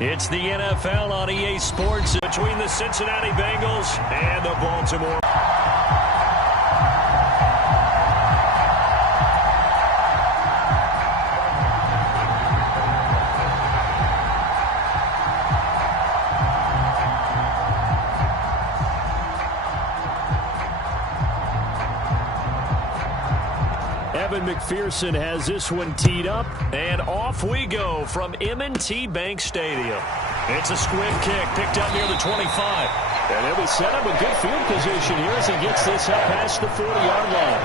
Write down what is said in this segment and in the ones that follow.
It's the NFL on EA Sports between the Cincinnati Bengals and the Baltimore. McPherson has this one teed up, and off we go from M&T Bank Stadium. It's a squib kick picked up near the 25. And then we set up a good field position here as he gets this up past the 40-yard line.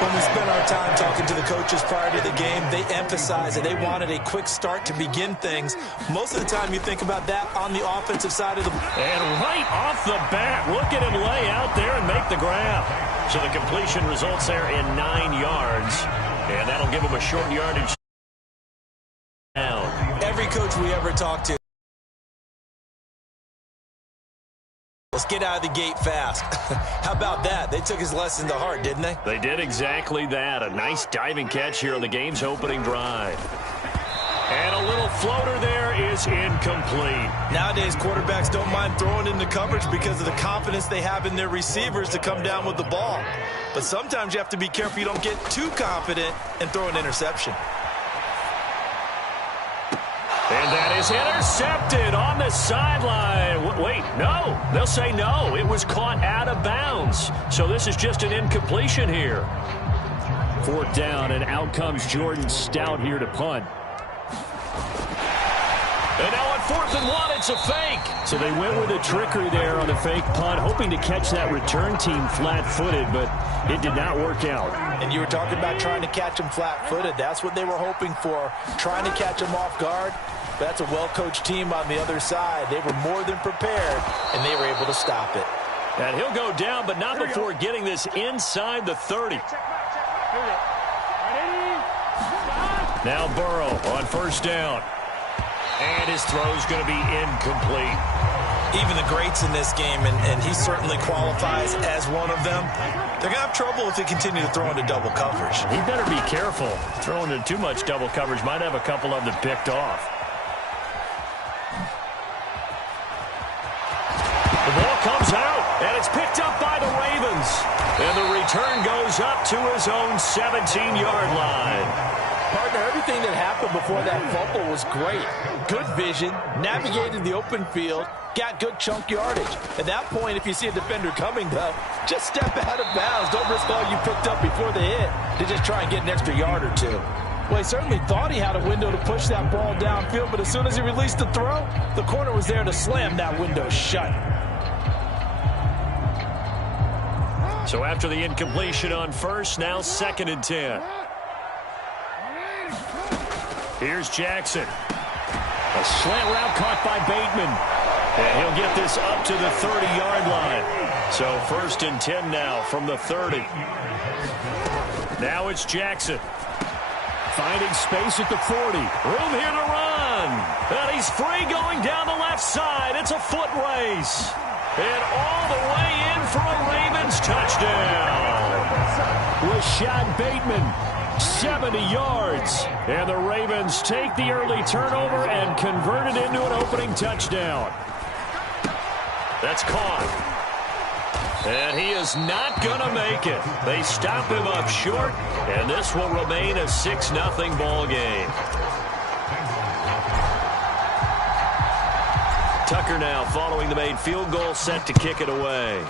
When we spent our time talking to the coaches prior to the game, they emphasized that they wanted a quick start to begin things. Most of the time you think about that on the offensive side of the ball. And right off the bat, look at him lay out there and make the grab. So the completion results there in 9 yards. And that'll give him a short yardage down. Every coach we ever talked to, let's get out of the gate fast. How about that? They took his lesson to heart, didn't they? They did exactly that. A nice diving catch here on the game's opening drive. And a little floater there is incomplete. Nowadays, quarterbacks don't mind throwing into coverage because of the confidence they have in their receivers to come down with the ball. But sometimes you have to be careful you don't get too confident and throw an interception. And that is intercepted on the sideline. Wait, no. They'll say no. It was caught out of bounds. So this is just an incompletion here. 4th down, and out comes Jordan Stout here to punt. And now on 4th and 1, it's a fake. So they went with a trickery there on the fake punt, hoping to catch that return team flat-footed, but it did not work out. And you were talking about trying to catch them flat-footed. That's what they were hoping for, trying to catch them off guard. But that's a well-coached team on the other side. They were more than prepared, and they were able to stop it. And he'll go down, but not before getting this inside the 30. Now Burrow on 1st down. And his throw's going to be incomplete. Even the greats in this game, and he certainly qualifies as one of them, they're going to have trouble if they continue to throw into double coverage. He better be careful. Throwing into too much double coverage might have a couple of them picked off. The ball comes out, and it's picked up by the Ravens. And the return goes up to his own 17-yard line. Partner, everything that happened before that fumble was great. Good vision, navigated the open field, got good chunk yardage. At that point, if you see a defender coming, though, just step out of bounds. Don't risk all you picked up before the hit to just try and get an extra yard or two. Well, he certainly thought he had a window to push that ball downfield, but as soon as he released the throw, the corner was there to slam that window shut. So after the incompletion on 1st, now 2nd and 10. Here's Jackson. A slant route caught by Bateman. And he'll get this up to the 30-yard line. So 1st and 10 now from the 30. Now it's Jackson. Finding space at the 40. Room here to run. And he's free going down the left side. It's a foot race. And all the way in for a Ravens touchdown. Rashad Bateman. 70 yards. And the Ravens take the early turnover and convert it into an opening touchdown. That's caught. And he is not going to make it. They stop him up short, and this will remain a 6-0 ball game. Tucker now following the made field goal, set to kick it away.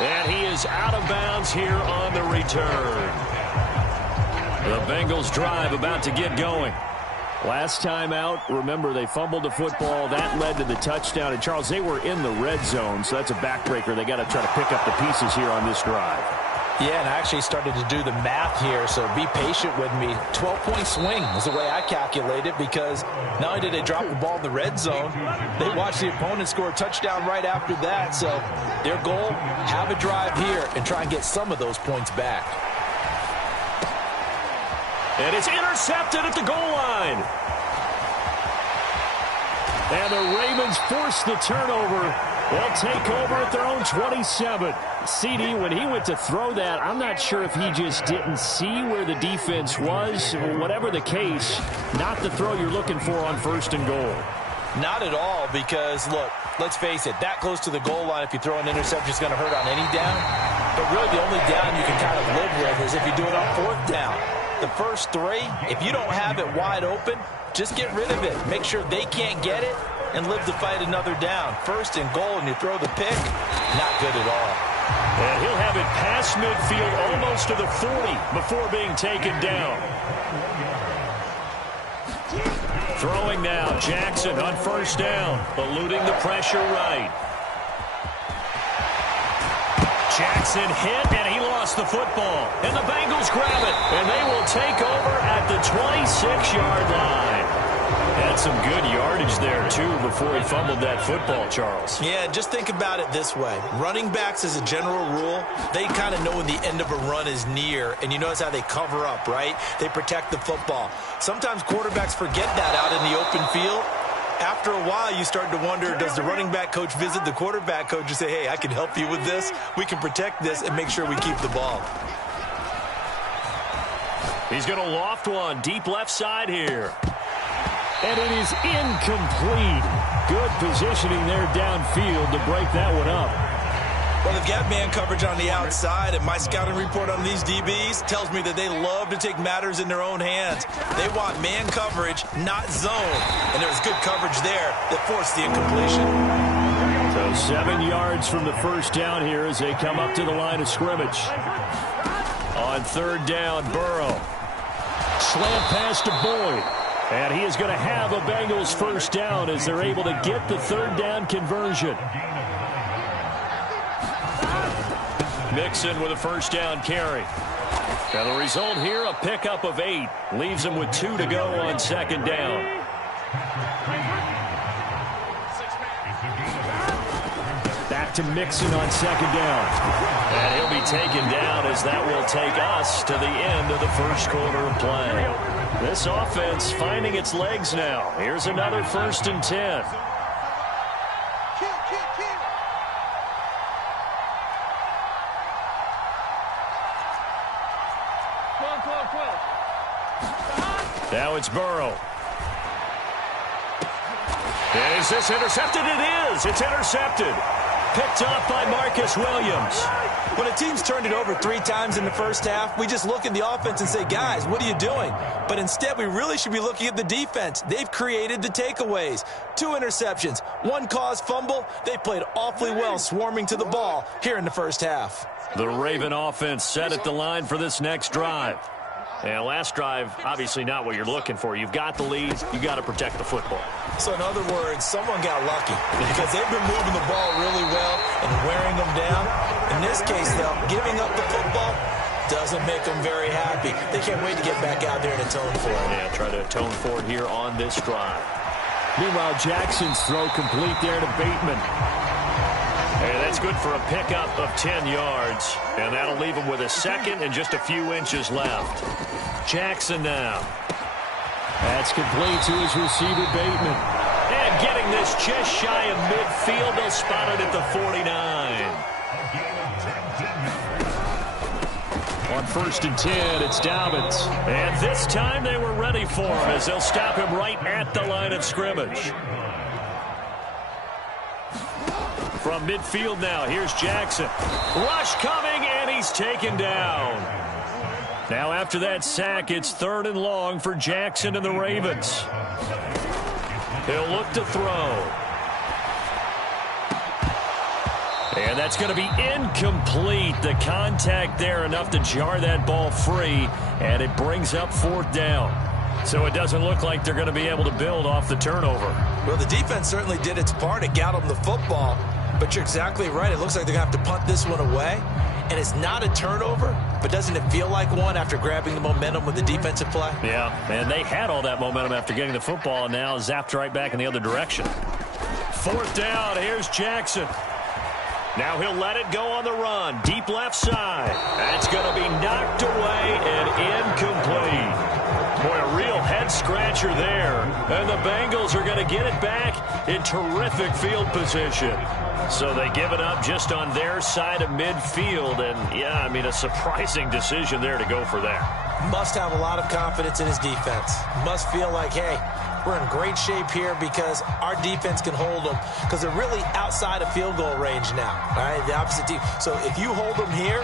And he is out of bounds here on the return. The Bengals drive about to get going. Last time out, remember, they fumbled the football. That led to the touchdown. And, Charles, they were in the red zone, so that's a backbreaker. They got to try to pick up the pieces here on this drive. Yeah, and I actually started to do the math here, so be patient with me. 12-point swing is the way I calculate it, because not only did they drop the ball in the red zone, they watched the opponent score a touchdown right after that. So their goal, have a drive here and try and get some of those points back. And it's intercepted at the goal line. And the Ravens force the turnover They'll take over at their own 27. CD, when he went to throw that, I'm not sure if he just didn't see where the defense was. Whatever the case, not the throw you're looking for on 1st and goal. Not at all, because, look, let's face it, that close to the goal line, if you throw an interception, it's going to hurt on any down. But really, the only down you can kind of live with is if you do it on 4th down. The first 3, if you don't have it wide open, just get rid of it. Make sure they can't get it and live to fight another down. 1st and goal, and you throw the pick, not good at all. And he'll have it past midfield, almost to the 40, before being taken down. Throwing now, Jackson on 1st down, eluding the pressure right. Jackson hit, and he lost the football. And the Bengals grab it, and they will take over at the 26-yard line. Had some good yardage there, too, before he fumbled that football, Charles. Yeah, just think about it this way. Running backs, as a general rule, they kind of know when the end of a run is near, and you notice how they cover up, right? They protect the football. Sometimes quarterbacks forget that out in the open field. After a while, you start to wonder, does the running back coach visit the quarterback coach and say, hey, I can help you with this, we can protect this, and make sure we keep the ball. He's going to loft one, deep left side here. And it is incomplete. Good positioning there downfield to break that one up. Well, they've got man coverage on the outside, and my scouting report on these DBs tells me that they love to take matters in their own hands. They want man coverage, not zone. And there was good coverage there that forced the incompletion. So 7 yards from the 1st down here as they come up to the line of scrimmage. On 3rd down, Burrow. Slant pass to Boyd. And he is going to have a Bengals 1st down as they're able to get the 3rd down conversion. Mixon with a 1st down carry. Now the result here, a pickup of 8. Leaves him with 2 to go on 2nd down. Back to Mixon on 2nd down. And he'll be taken down as that will take us to the end of the 1st quarter of play. This offense finding its legs now. Here's another 1st and 10. Now it's Burrow. Is this intercepted? It is. It's intercepted. Picked off by Marcus Williams. When a team's turned it over 3 times in the 1st half, we just look at the offense and say, guys, what are you doing? But instead, we really should be looking at the defense. They've created the takeaways. 2 interceptions, 1 caused fumble. They played awfully well swarming to the ball here in the 1st half. The Raven offense set at the line for this next drive. And last drive, obviously not what you're looking for. You've got the lead. You got to protect the football. So in other words, someone got lucky because they've been moving the ball really well and wearing them down. In this case, though, giving up the football doesn't make them very happy. They can't wait to get back out there and atone for it. Yeah, try to atone for it here on this drive. Meanwhile, Jackson's throw complete there to Bateman. And that's good for a pickup of 10 yards. And that'll leave him with a 2nd and just a few inches left. Jackson now. That's complete to his receiver, Bateman. And getting this just shy of midfield. They'll spot it at the 49. On 1st and 10, it's Dobbins. And this time they were ready for him as they'll stop him right at the line of scrimmage. From midfield now, here's Jackson. Rush coming, and he's taken down. Now after that sack, it's 3rd and long for Jackson and the Ravens. He'll look to throw. And that's going to be incomplete. The contact there enough to jar that ball free, and it brings up 4th down. So it doesn't look like they're going to be able to build off the turnover. Well, the defense certainly did its part. It got them the football. But you're exactly right. It looks like they're going to have to punt this one away. And it's not a turnover, but doesn't it feel like one after grabbing the momentum with the defensive play? Yeah, and they had all that momentum after getting the football, and now zapped right back in the other direction. 4th down, here's Jackson. Now he'll let it go on the run. Deep left side. That's going to be knocked away and incomplete. Boy, a real head-scratcher there. And the Bengals are going to get it back in terrific field position. So they give it up just on their side of midfield. And, yeah, I mean, a surprising decision there to go for that. Must have a lot of confidence in his defense. Must feel like, hey, we're in great shape here because our defense can hold them, because they're really outside of field goal range now, all right, the opposite team. So if you hold them here,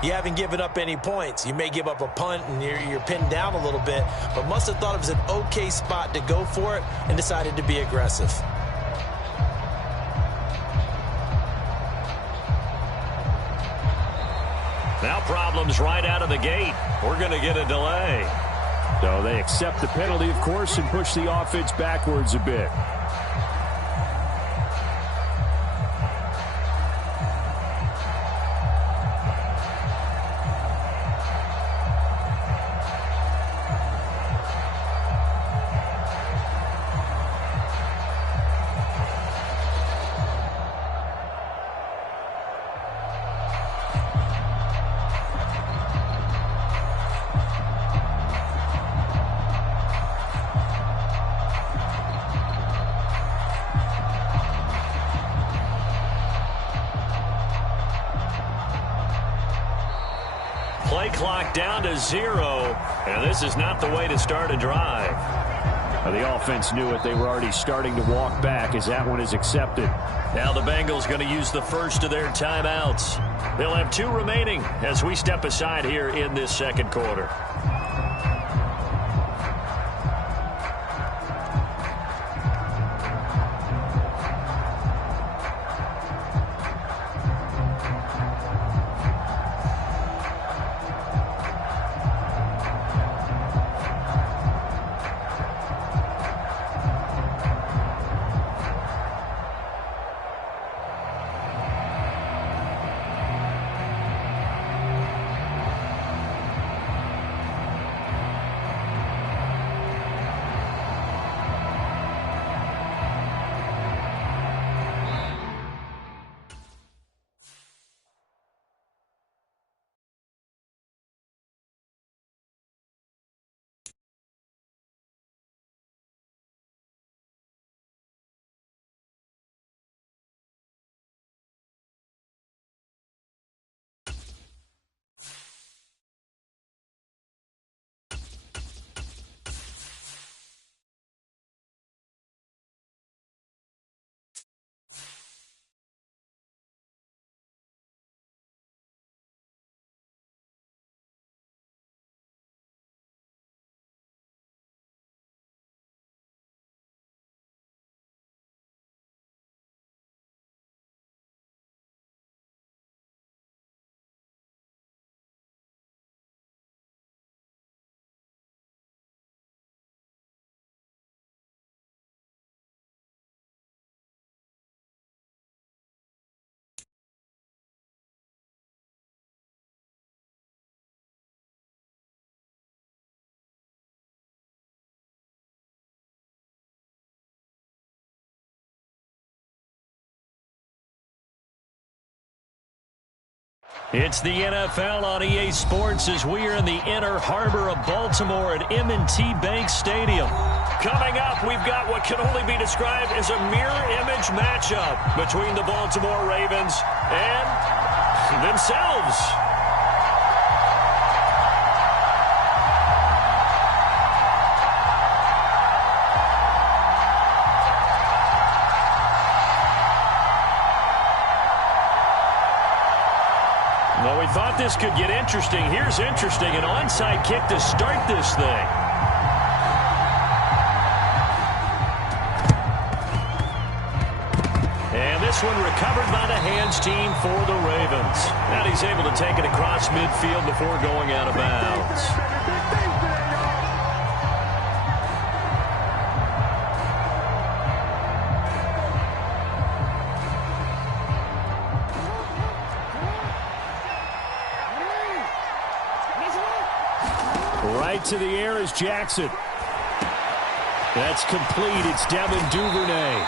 you haven't given up any points. You may give up a punt and you're pinned down a little bit, but must have thought it was an okay spot to go for it and decided to be aggressive. Now problems right out of the gate. We're going to get a delay. So they accept the penalty, of course, and push the offense backwards a bit. Play clock down to 0, and this is not the way to start a drive. The offense knew it. They were already starting to walk back as that one is accepted. Now the Bengals going to use the first of their timeouts. They'll have 2 remaining as we step aside here in this second quarter. It's the NFL on EA Sports as we are in the inner harbor of Baltimore at M&T Bank Stadium. Coming up, we've got what can only be described as a mirror image matchup between the Baltimore Ravens and themselves. Well, we thought this could get interesting. Here's interesting, an onside kick to start this thing. And this one recovered by the hands team for the Ravens. Now he's able to take it across midfield before going out of bounds. Right to the air is Jackson. That's complete. It's Devin Duvernay.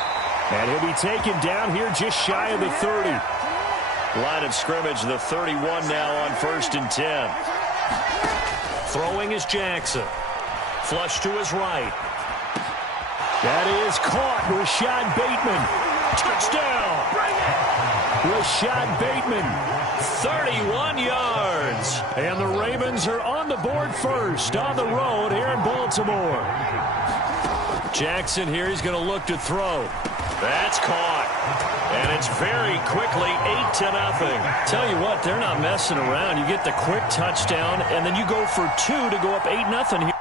And he'll be taken down here just shy of the 30. Line of scrimmage, the 31 now on 1st and 10. Throwing is Jackson. Flush to his right. That is caught. Rashad Bateman. Touchdown. Rashad Bateman, 31 yards. And the Ravens are on the board first on the road here in Baltimore. Jackson here, he's going to look to throw. That's caught. And it's very quickly 8-0. Tell you what, they're not messing around. You get the quick touchdown, and then you go for 2 to go up 8-0 here.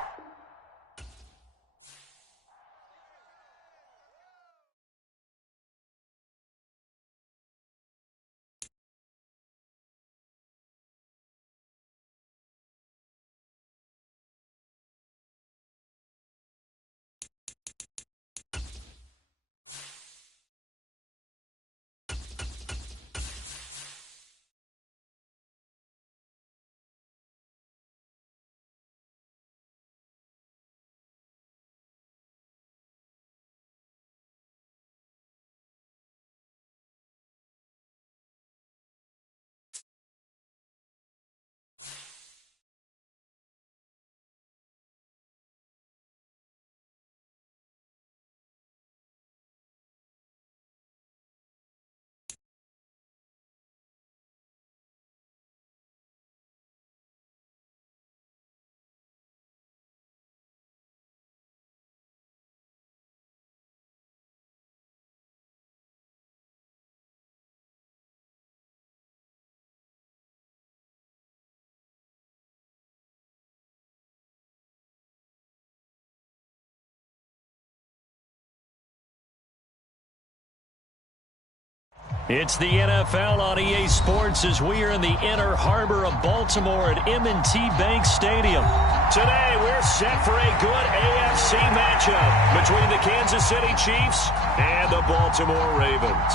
It's the NFL on EA Sports as we are in the inner harbor of Baltimore at M&T Bank Stadium. Today, we're set for a good AFC matchup between the Kansas City Chiefs and the Baltimore Ravens.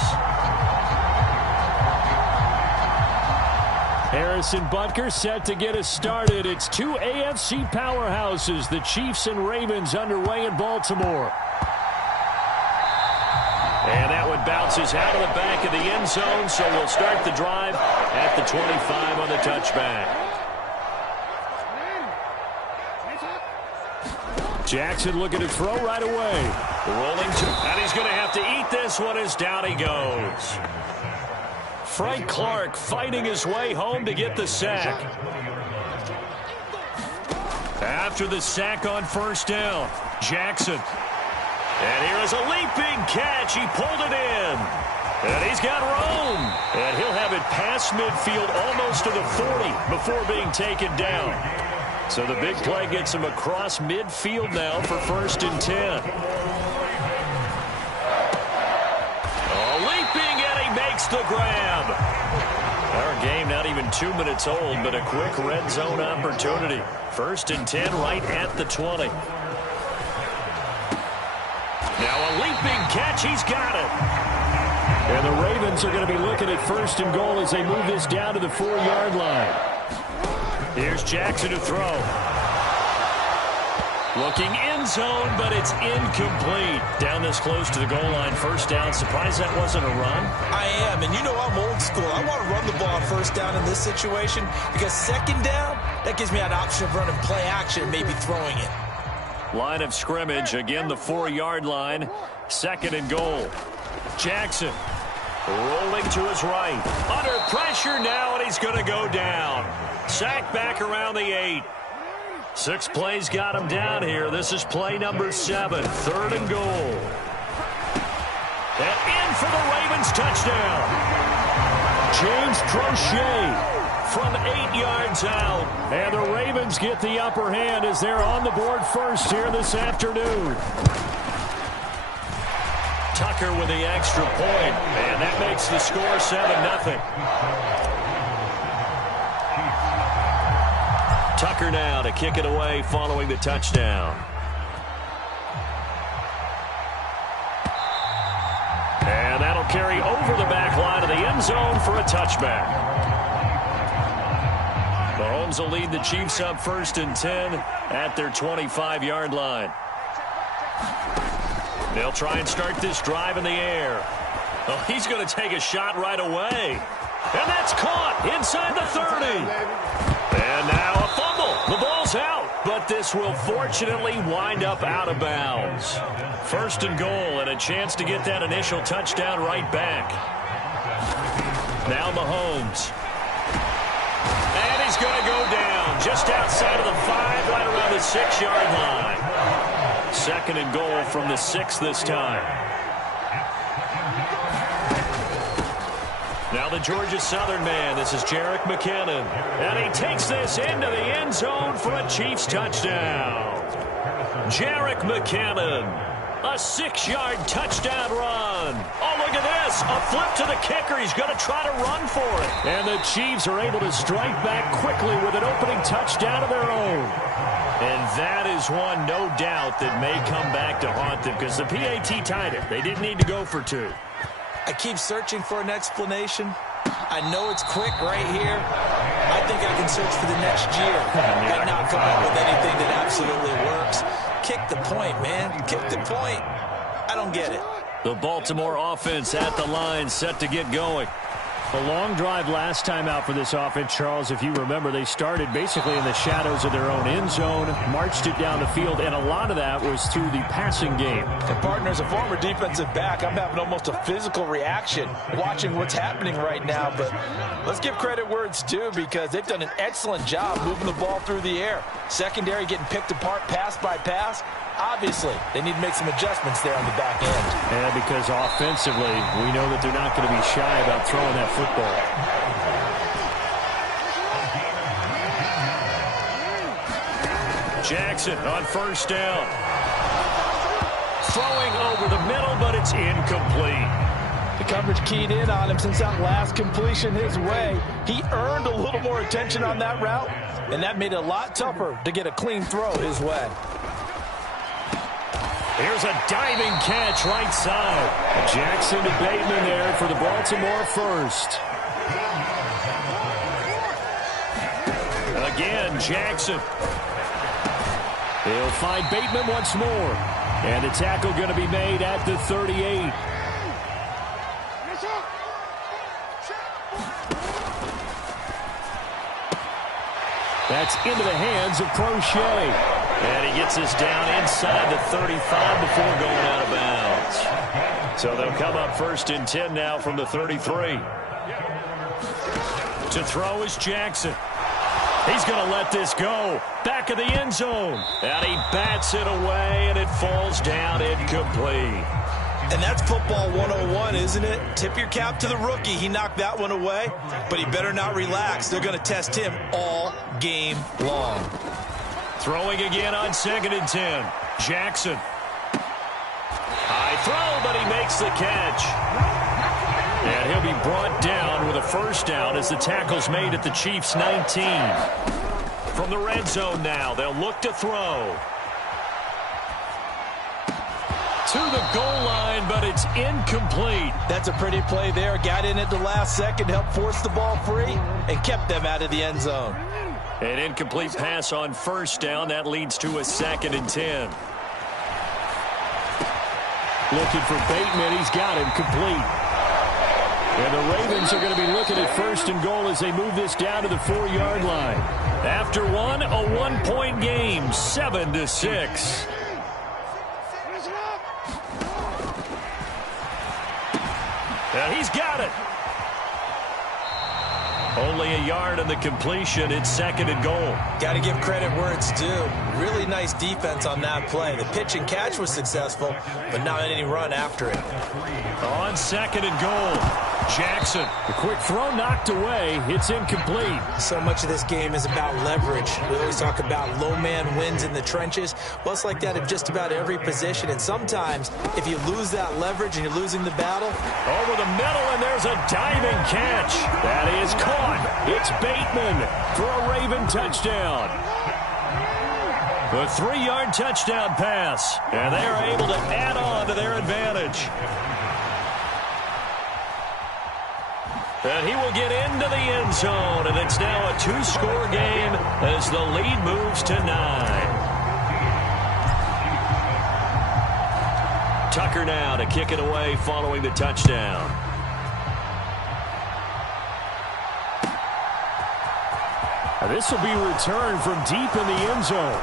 Harrison Butker set to get us started. It's two AFC powerhouses, the Chiefs and Ravens, underway in Baltimore. And that one bounces out of the back of the end zone, so we'll start the drive at the 25 on the touchback. Jackson looking to throw right away. Rolling to, and he's going to have to eat this one as down he goes. Frank Clark fighting his way home to get the sack. After the sack on first down, Jackson. And here is a leaping catch. He pulled it in. And he's got room. And he'll have it past midfield almost to the 40 before being taken down. So the big play gets him across midfield now for 1st and 10. Oh, leaping, and he makes the grab. Our game not even 2 minutes old, but a quick red zone opportunity. 1st and 10 right at the 20. Now a leaping catch, he's got it. And the Ravens are going to be looking at 1st and goal as they move this down to the 4-yard line. Here's Jackson to throw. Looking end zone, but it's incomplete. Down this close to the goal line, 1st down. Surprised that wasn't a run? I am, and you know I'm old school. I want to run the ball on 1st down in this situation because 2nd down, that gives me an option of running play action, maybe throwing it. Line of scrimmage, again the 4-yard line. 2nd and goal. Jackson rolling to his right. Under pressure now, and he's going to go down. Sacked back around the 8. 6 plays got him down here. This is play number 7. 3rd and goal. And in for the Ravens touchdown. James Crochet from 8 yards out. And the Ravens get the upper hand as they're on the board first here this afternoon. Tucker with the extra point. And that makes the score 7-0. Tucker now to kick it away following the touchdown. And that'll carry over the back line of the end zone for a touchback. Mahomes will lead the Chiefs up 1st and 10 at their 25-yard line. They'll try and start this drive in the air. Oh, he's going to take a shot right away. And that's caught inside the 30. And now a fumble. The ball's out, but this this will fortunately wind up out of bounds. First and goal, and a chance to get that initial touchdown right back. Now Mahomes. And he's going to go down just outside of the 5, right around the 6-yard line. Second and goal from the 6 this time. Now the Georgia Southern man, this is Jerick McKinnon. And he takes this into the end zone for a Chiefs touchdown. Jerick McKinnon, a 6-yard touchdown run. Oh, look at this, a flip to the kicker. He's going to try to run for it. And the Chiefs are able to strike back quickly with an opening touchdown of their own. And that is one, no doubt, that may come back to haunt them because the PAT tied it. They didn't need to go for 2. I keep searching for an explanation. I know it's quick right here. I think I can search for the next year and not come up with anything that absolutely works. Kick the point, man. Kick the point. I don't get it. The Baltimore offense at the line, set to get going. A long drive last time out for this offense, Charles. If you remember, they started basically in the shadows of their own end zone, marched it down the field, and a lot of that was through the passing game. And partner, as a former defensive back, I'm having almost a physical reaction watching what's happening right now. But let's give credit where it's due because they've done an excellent job moving the ball through the air. Secondary getting picked apart pass by pass. Obviously, they need to make some adjustments there on the back end. Yeah, because offensively, we know that they're not going to be shy about throwing that football. Jackson on first down. Throwing over the middle, but it's incomplete. The coverage keyed in on him since that last completion his way. He earned a little more attention on that route, and that made it a lot tougher to get a clean throw his way. Here's a diving catch right side. Jackson to Bateman there for the Baltimore first. Again, Jackson. He'll find Bateman once more. And the tackle going to be made at the 38. That's into the hands of Crochet. And he gets this down inside the 35 before going out of bounds. So they'll come up first and 10 now from the 33. To throw is Jackson. He's going to let this go. Back of the end zone. And he bats it away, and it falls down incomplete. And that's football 101, isn't it? Tip your cap to the rookie. He knocked that one away, but he better not relax. They're going to test him all game long. Throwing again on 2nd and 10. Jackson. High throw, but he makes the catch. And he'll be brought down with a first down as the tackle's made at the Chiefs' 19. From the red zone now, they'll look to throw. To the goal line, but it's incomplete. That's a pretty play there. Got in at the last second, helped force the ball free, and kept them out of the end zone. An incomplete pass on first down. That leads to a 2nd and 10. Looking for Bateman. He's got him complete. And the Ravens are going to be looking at first and goal as they move this down to the 4-yard line. After one, a 1-point game, 7-6. And he's got it. Only a yard on the completion. It's 2nd and goal. Got to give credit where it's due. Really nice defense on that play. The pitch and catch was successful, but not any run after it. On 2nd and goal. Jackson. The quick throw knocked away. It's incomplete. So much of this game is about leverage. We always talk about low man wins in the trenches. Well, it's like that in just about every position. And sometimes, if you lose that leverage and you're losing the battle. Over the middle, and there's a diving catch. That is caught. It's Bateman for a Raven touchdown. A 3-yard touchdown pass. And they are able to add on to their advantage. And he will get into the end zone, and it's now a 2-score game as the lead moves to 9. Tucker now to kick it away following the touchdown. This will be returned from deep in the end zone.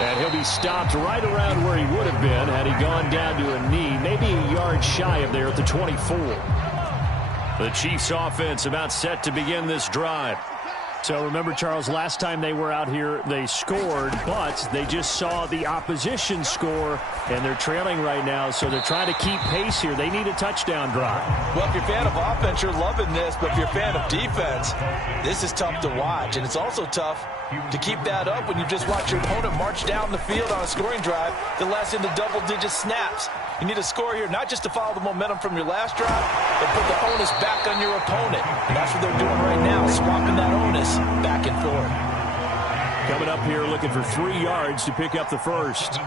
And he'll be stopped right around where he would have been had he gone down to a knee, maybe a yard shy of there at the 24. The Chiefs offense about set to begin this drive. So remember, Charles, last time they were out here, they scored, but they just saw the opposition score, and they're trailing right now, so they're trying to keep pace here. They need a touchdown drive. Well, if you're a fan of offense, you're loving this, but if you're a fan of defense, this is tough to watch, and it's also tough to keep that up when you just watch your opponent march down the field on a scoring drive that lasts into double-digit snaps. You need a score here, not just to follow the momentum from your last drive, but put the onus back on your opponent. And that's what they're doing right now, swapping that onus back and forth. Coming up here looking for 3 yards to pick up the first.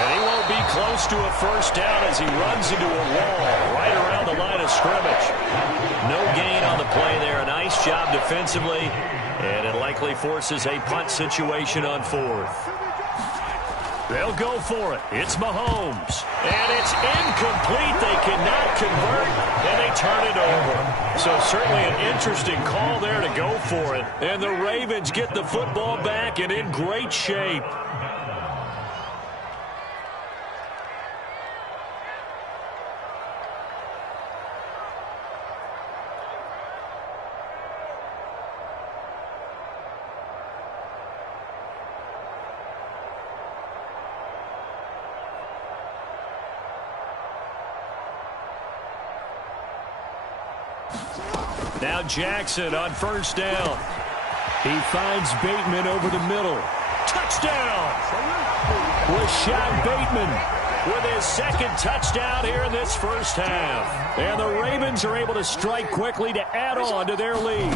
And he won't be close to a first down as he runs into a wall right around the line of scrimmage. No gain on the play there. A nice job defensively. And it likely forces a punt situation on 4th. They'll go for it. It's Mahomes. And it's incomplete. They cannot convert, and they turn it over. So certainly an interesting call there to go for it. And the Ravens get the football back and in great shape. Now Jackson on first down. He finds Bateman over the middle. Touchdown! Rashad Bateman with his second touchdown here in this first half. And the Ravens are able to strike quickly to add on to their lead.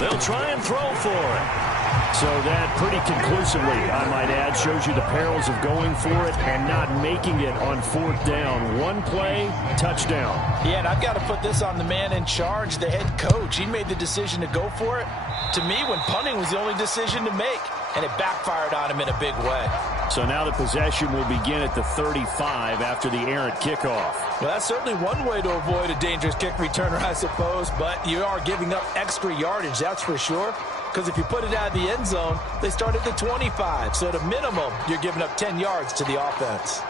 They'll try and throw for it. So that pretty conclusively, I might add, shows you the perils of going for it and not making it on 4th down. One play, touchdown. Yeah, and I've got to put this on the man in charge, the head coach. He made the decision to go for it. To me, when punting was the only decision to make, and it backfired on him in a big way. So now the possession will begin at the 35 after the errant kickoff. Well, that's certainly one way to avoid a dangerous kick returner, I suppose, but you are giving up extra yardage, that's for sure. Because if you put it out of the end zone, they start at the 25. So at a minimum, you're giving up 10 yards to the offense.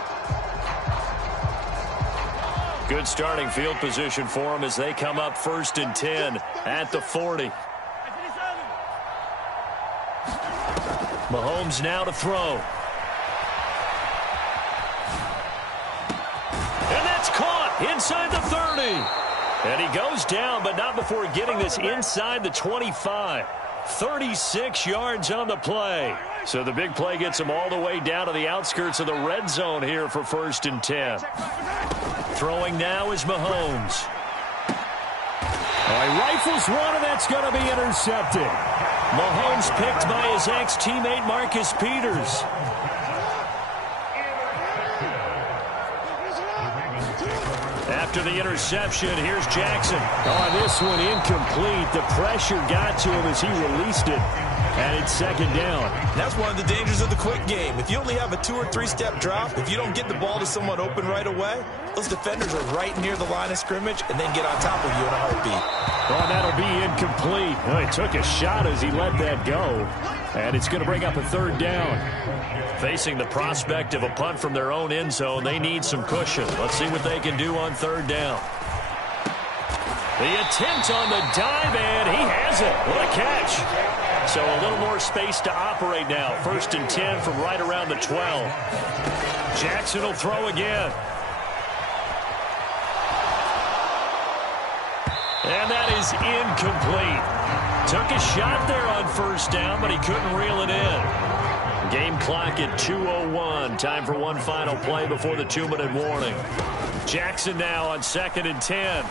Good starting field position for them as they come up 1st and 10 at the 40. Mahomes now to throw. And that's caught inside the 30. And he goes down, but not before getting this inside the 25. 36 yards on the play. So the big play gets him all the way down to the outskirts of the red zone here for 1st and 10. Throwing now is Mahomes. He rifles one, and that's going to be intercepted. Mahomes picked by his ex-teammate Marcus Peters. After the interception, here's Jackson. This one incomplete. The pressure got to him as he released it, and it's 2nd down. That's one of the dangers of the quick game. If you only have a 2- or 3-step drop, if you don't get the ball to someone open right away, those defenders are right near the line of scrimmage and then get on top of you in a heartbeat. That'll be incomplete. He took a shot as he let that go, and it's going to bring up a 3rd down. Facing the prospect of a punt from their own end zone, they need some cushion. Let's see what they can do on 3rd down. The attempt on the dive, and he has it. What a catch. So a little more space to operate now. 1st and 10 from right around the 12. Jackson will throw again. And that is incomplete. Took a shot there on 1st down, but he couldn't reel it in. Game clock at 2:01. Time for one final play before the 2-minute warning. Jackson now on 2nd and 10.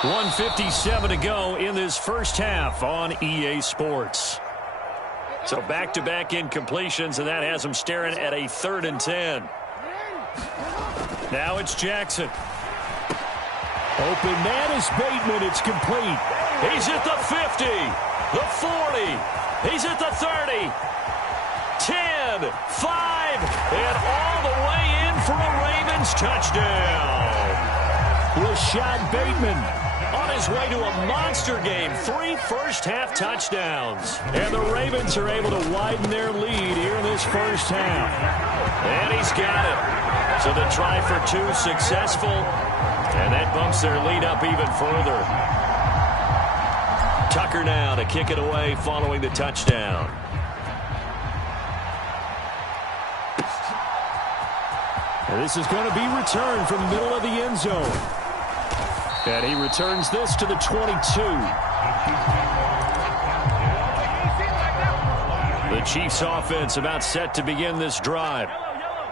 1:57 to go in this first half on EA Sports. So back-to-back incompletions, and that has him staring at a 3rd and 10. Now it's Jackson. Open man is Bateman. It's complete. He's at the 50, the 40. He's at the 30, 10, 5, and all the way in for a Ravens touchdown. Rashad Bateman On his way to a monster game, 3 first-half touchdowns. And the Ravens are able to widen their lead here in this first half. And he's got it. So the try for 2 successful, and that bumps their lead up even further. Tucker now to kick it away following the touchdown. And this is going to be returned from the middle of the end zone. And he returns this to the 22. The Chiefs offense about set to begin this drive.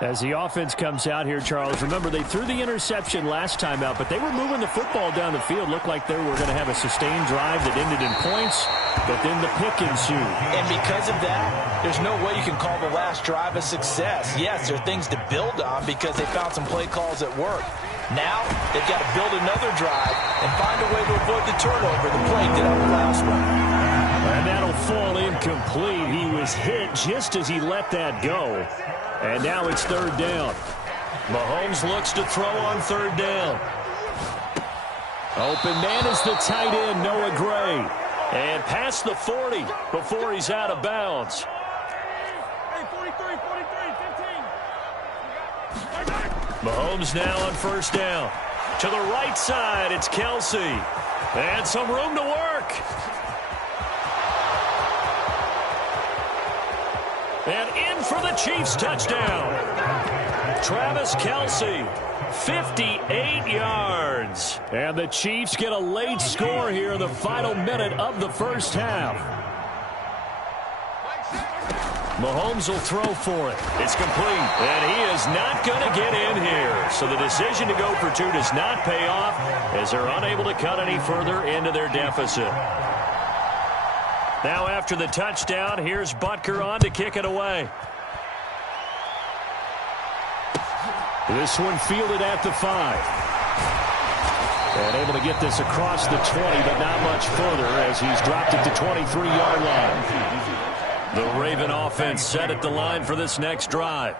As the offense comes out here, Charles, remember they threw the interception last time out, but they were moving the football down the field. Looked like they were going to have a sustained drive that ended in points, but then the pick ensued. And because of that, there's no way you can call the last drive a success. Yes, there are things to build on because they found some play calls at work. Now, they've got to build another drive and find a way to avoid the turnover the play did on the last one. And that'll fall incomplete. He was hit just as he let that go. And now it's 3rd down. Mahomes looks to throw on 3rd down. Open man is the tight end, Noah Gray. And past the 40 before he's out of bounds. Mahomes now on 1st down. To the right side, it's Kelsey. And some room to work. And in for the Chiefs touchdown. Travis Kelsey, 58 yards. And the Chiefs get a late score here in the final minute of the first half. Mahomes will throw for it. It's complete. And he is not going to get in here. So the decision to go for 2 does not pay off as they're unable to cut any further into their deficit. Now after the touchdown, here's Butker on to kick it away. This one fielded at the 5. And able to get this across the 20, but not much further as he's dropped it to 23-yard line. The Raven offense set at the line for this next drive.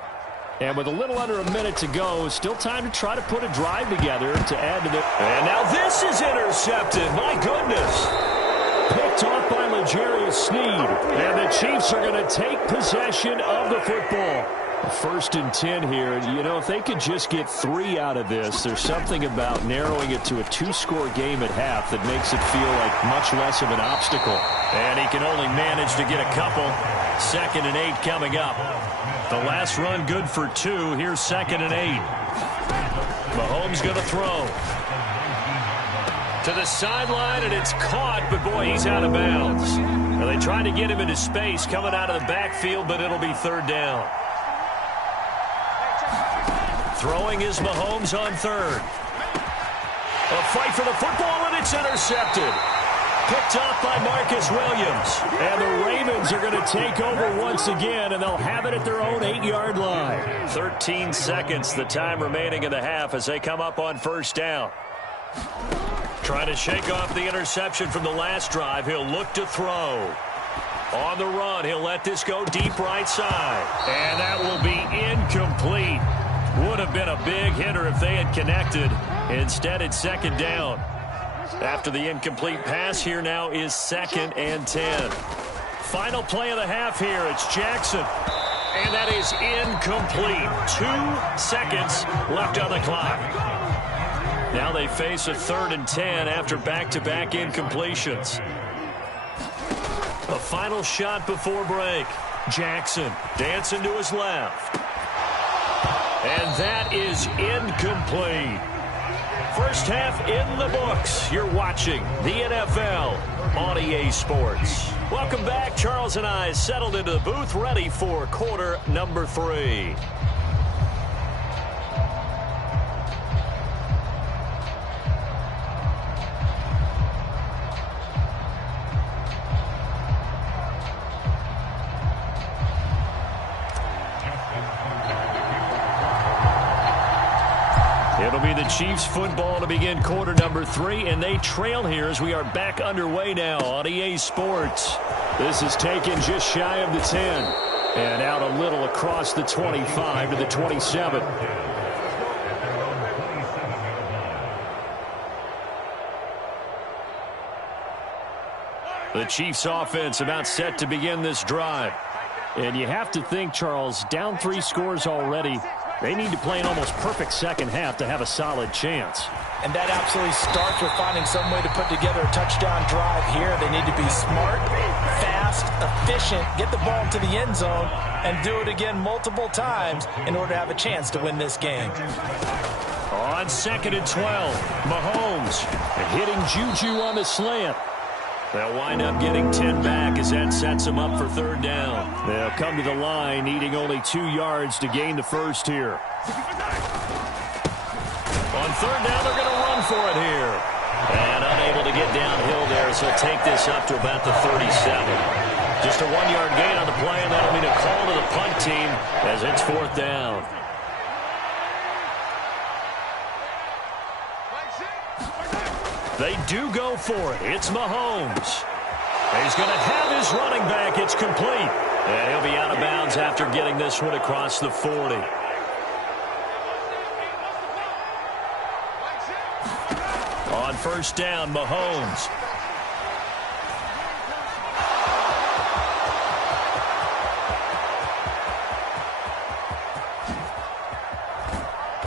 And with a little under a minute to go, still time to try to put a drive together to add to the... And now this is intercepted. My goodness. Picked off by L'Jarius Sneed. And the Chiefs are going to take possession of the football. 1st and 10 here. You know, if they could just get 3 out of this, there's something about narrowing it to a 2-score game at half that makes it feel like much less of an obstacle. And he can only manage to get a couple. 2nd and 8 coming up. The last run good for 2. Here's 2nd and 8. Mahomes going to throw. To the sideline, and it's caught, but boy, he's out of bounds. Now they tried to get him into space coming out of the backfield, but it'll be 3rd down. Throwing is Mahomes on 3rd. A fight for the football, and it's intercepted. Picked off by Marcus Williams. And the Ravens are going to take over once again, and they'll have it at their own 8-yard line. 13 seconds, the time remaining in the half as they come up on 1st down. Trying to shake off the interception from the last drive. He'll look to throw. On the run, he'll let this go deep right side. And that will be incomplete. Would have been a big hitter if they had connected. Instead, it's 2nd down. After the incomplete pass, here now is 2nd and 10. Final play of the half here. It's Jackson. And that is incomplete. 2 seconds left on the clock. Now they face a 3rd and 10 after back-to-back incompletions. A final shot before break. Jackson dancing to his left. And that is incomplete. First half in the books. You're watching the NFL on EA Sports. Welcome back. Charles and I settled into the booth, ready for quarter number 3. It'll be the Chiefs football to begin quarter number 3, and they trail here as we are back underway now on EA Sports. This is taken just shy of the 10. And out a little across the 25 to the 27. The Chiefs offense about set to begin this drive. And you have to think, Charles, down 3 scores already. They need to play an almost perfect second half to have a solid chance. And that absolutely starts with finding some way to put together a touchdown drive here. They need to be smart, fast, efficient, get the ball into the end zone, and do it again multiple times in order to have a chance to win this game. On 2nd and 12, Mahomes hitting Juju on the slant. They'll wind up getting 10 back as that sets them up for 3rd down. They'll come to the line, needing only 2 yards to gain the first here. On 3rd down, they're going to run for it here. And unable to get downhill there, so he'll take this up to about the 37. Just a 1-yard gain on the play, and that'll mean a call to the punt team as it's 4th down. They do go for it. It's Mahomes. He's going to have his running back. It's complete. And he'll be out of bounds after getting this one across the 40. On 1st down, Mahomes.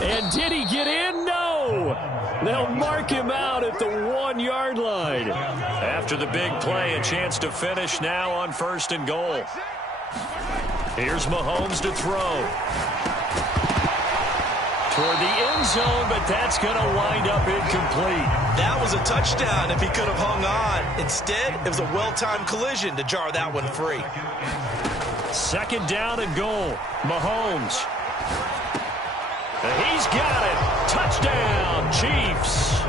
And did he get in? No. They'll mark him out at the 1-yard line. After the big play, a chance to finish now on 1st and goal. Here's Mahomes to throw. Toward the end zone, but that's going to wind up incomplete. That was a touchdown if he could have hung on. Instead, it was a well-timed collision to jar that one free. 2nd down and goal. Mahomes. He's got it. Touchdown, Chiefs.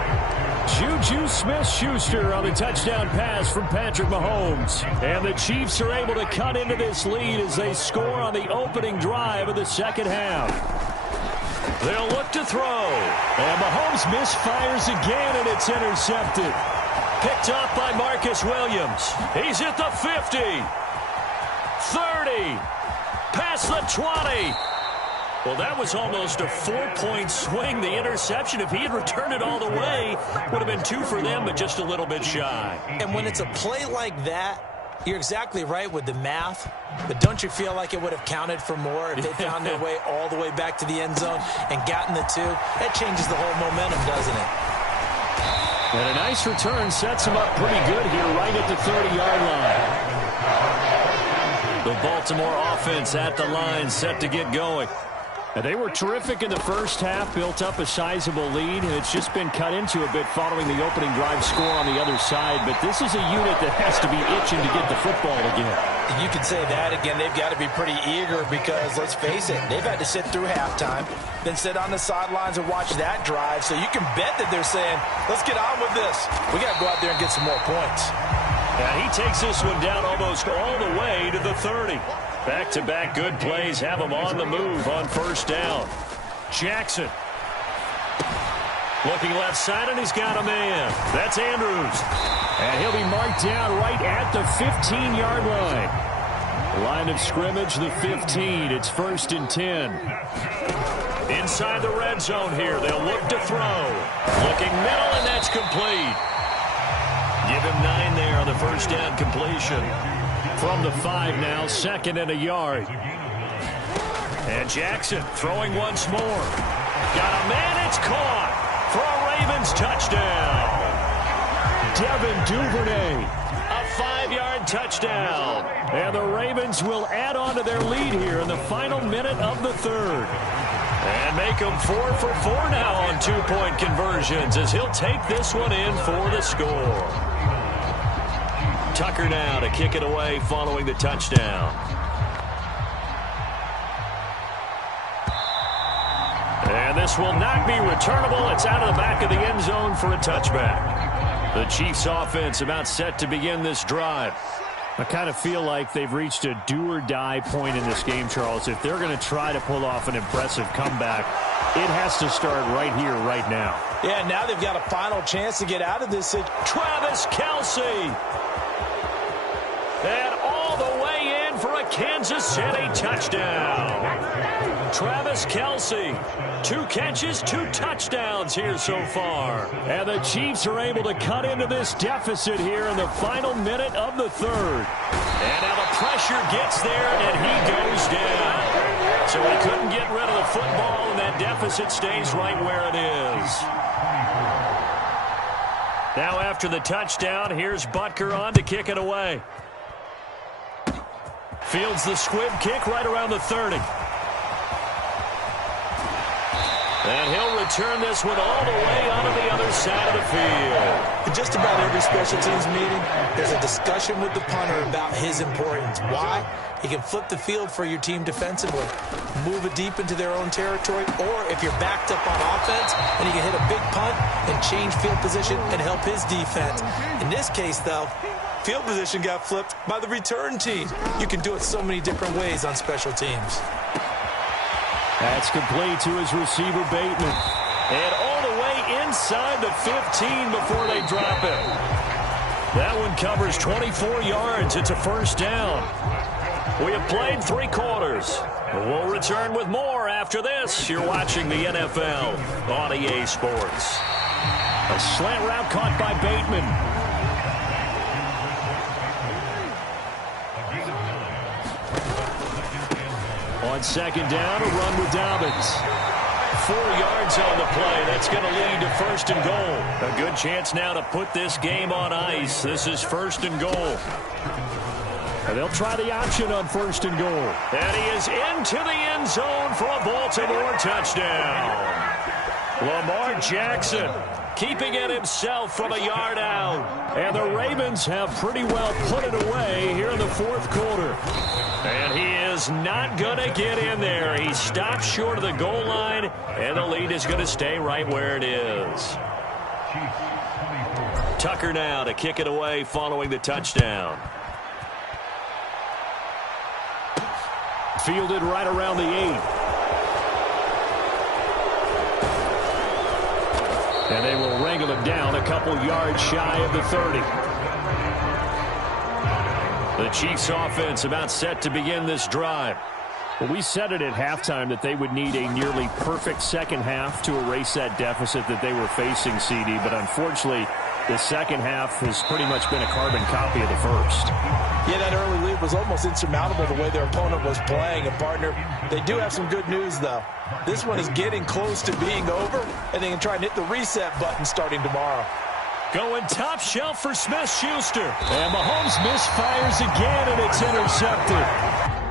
Juju Smith-Schuster on the touchdown pass from Patrick Mahomes. And the Chiefs are able to cut into this lead as they score on the opening drive of the second half. They'll look to throw. And Mahomes misfires again, and it's intercepted. Picked up by Marcus Williams. He's at the 50. 30. Past the 20. Well, that was almost a 4-point swing. The interception, if he had returned it all the way, would have been 2 for them, but just a little bit shy. And when it's a play like that, you're exactly right with the math. But don't you feel like it would have counted for more if they found their way all the way back to the end zone and gotten the 2? That changes the whole momentum, doesn't it? And a nice return sets him up pretty good here right at the 30-yard line. The Baltimore offense at the line, set to get going. And they were terrific in the first half, built up a sizable lead, and it's just been cut into a bit following the opening drive score on the other side. But this is a unit that has to be itching to get the football again. You can say that again. They've got to be pretty eager because, let's face it, they've had to sit through halftime, then sit on the sidelines and watch that drive. So you can bet that they're saying, let's get on with this. We got to go out there and get some more points. And he takes this one down almost all the way to the 30. Back-to-back good plays have him on the move on 1st down. Jackson. Looking left side, and he's got a man. That's Andrews. And he'll be marked down right at the 15-yard line. Line of scrimmage, the 15. It's 1st and 10. Inside the red zone here. They'll look to throw. Looking middle, and that's complete. Give him 9 there on the 1st down completion. From the 5 now, 2nd and a yard. And Jackson throwing once more. Got a man, it's caught for a Ravens touchdown. Devin Duvernay. A 5-yard touchdown. And the Ravens will add on to their lead here in the final minute of the 3rd. And make them 4 for 4 now on 2-point conversions as he'll take this one in for the score. Tucker now to kick it away following the touchdown. And this will not be returnable. It's out of the back of the end zone for a touchback. The Chiefs offense about set to begin this drive. I kind of feel like they've reached a do-or-die point in this game, Charles. If they're going to try to pull off an impressive comeback, it has to start right here, right now. Yeah, now they've got a final chance to get out of this. Travis Kelce. And all the way in for a Kansas City touchdown. Travis Kelce. 2 catches, 2 touchdowns here so far. And the Chiefs are able to cut into this deficit here in the final minute of the third. And now the pressure gets there, and he goes down. So he couldn't get rid of the football, and that deficit stays right where it is. Now after the touchdown, here's Butker on to kick it away. Fields the squib kick right around the 30. And he'll return this one all the way onto the other side of the field. In just about every special teams meeting, there's a discussion with the punter about his importance. Why? He can flip the field for your team defensively, move it deep into their own territory, or if you're backed up on offense, and he can hit a big punt and change field position and help his defense. In this case, though, field position got flipped by the return team. You can do it so many different ways on special teams. That's complete to his receiver, Bateman. And all the way inside the 15 before they drop it. That one covers 24 yards. It's a first down. We have played 3 quarters. We'll return with more after this. You're watching the NFL on EA Sports. A slant route caught by Bateman. On second down, a run with Dobbins. 4 yards on the play. That's going to lead to first and goal. A good chance now to put this game on ice. This is first and goal. And they'll try the option on first and goal. And he is into the end zone for a Baltimore touchdown. Lamar Jackson keeping it himself from a yard out. And the Ravens have pretty well put it away here in the fourth quarter. And he is not going to get in there. He stopped short of the goal line, and the lead is going to stay right where it is. Tucker now to kick it away following the touchdown. Fielded right around the 8. And they will wrangle him down a couple yards shy of the 30. The Chiefs offense about set to begin this drive. Well, we said it at halftime that they would need a nearly perfect second half to erase that deficit that they were facing, CD. But unfortunately, the second half has pretty much been a carbon copy of the first. Yeah, that early lead was almost insurmountable the way their opponent was playing. And, partner, they do have some good news, though. This one is getting close to being over, and they can try and hit the reset button starting tomorrow. Going top shelf for Smith-Schuster. And Mahomes misfires again, and it's intercepted.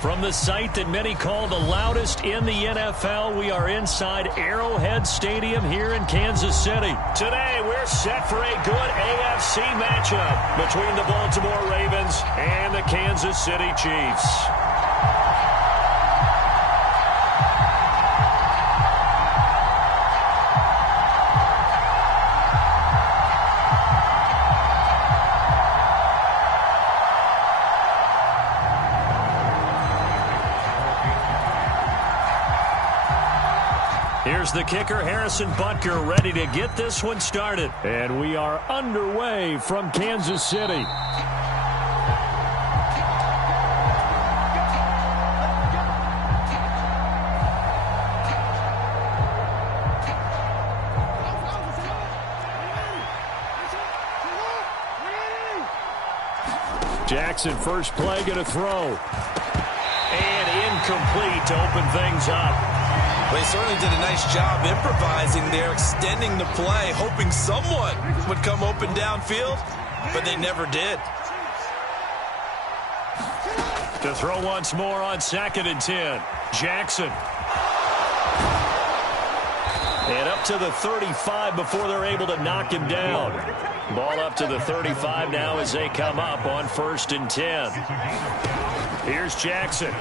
From the site that many call the loudest in the NFL, we are inside Arrowhead Stadium here in Kansas City. Today, we're set for a good AFC matchup between the Baltimore Ravens and the Kansas City Chiefs. Here's the kicker, Harrison Butker, ready to get this one started. And we are underway from Kansas City. Jackson, first play, going to throw. And incomplete to open things up. They certainly did a nice job improvising there, extending the play, hoping someone would come open downfield, but they never did. To throw once more on 2nd and 10. Jackson. And up to the 35 before they're able to knock him down. Ball up to the 35 now as they come up on 1st and 10. Here's Jackson.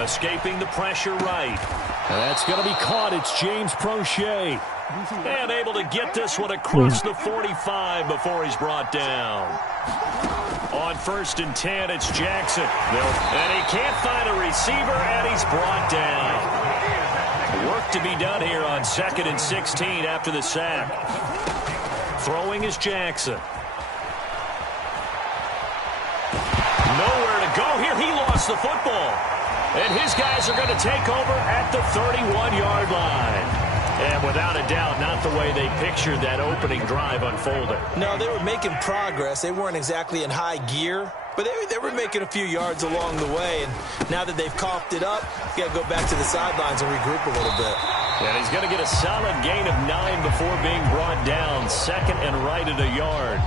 Escaping the pressure right. And that's going to be caught. It's James Prochet. And able to get this one across the 45 before he's brought down. On 1st and 10, it's Jackson. And he can't find a receiver, and he's brought down. Work to be done here on 2nd and 16 after the sack. Throwing is Jackson. Nowhere to go here. He lost the football. And his guys are going to take over at the 31-yard line. And without a doubt, not the way they pictured that opening drive unfolding. No, they were making progress. They weren't exactly in high gear, but they were making a few yards along the way. And now that they've coughed it up, you got to go back to the sidelines and regroup a little bit. And he's going to get a solid gain of 9 before being brought down. 2nd and right at a yard.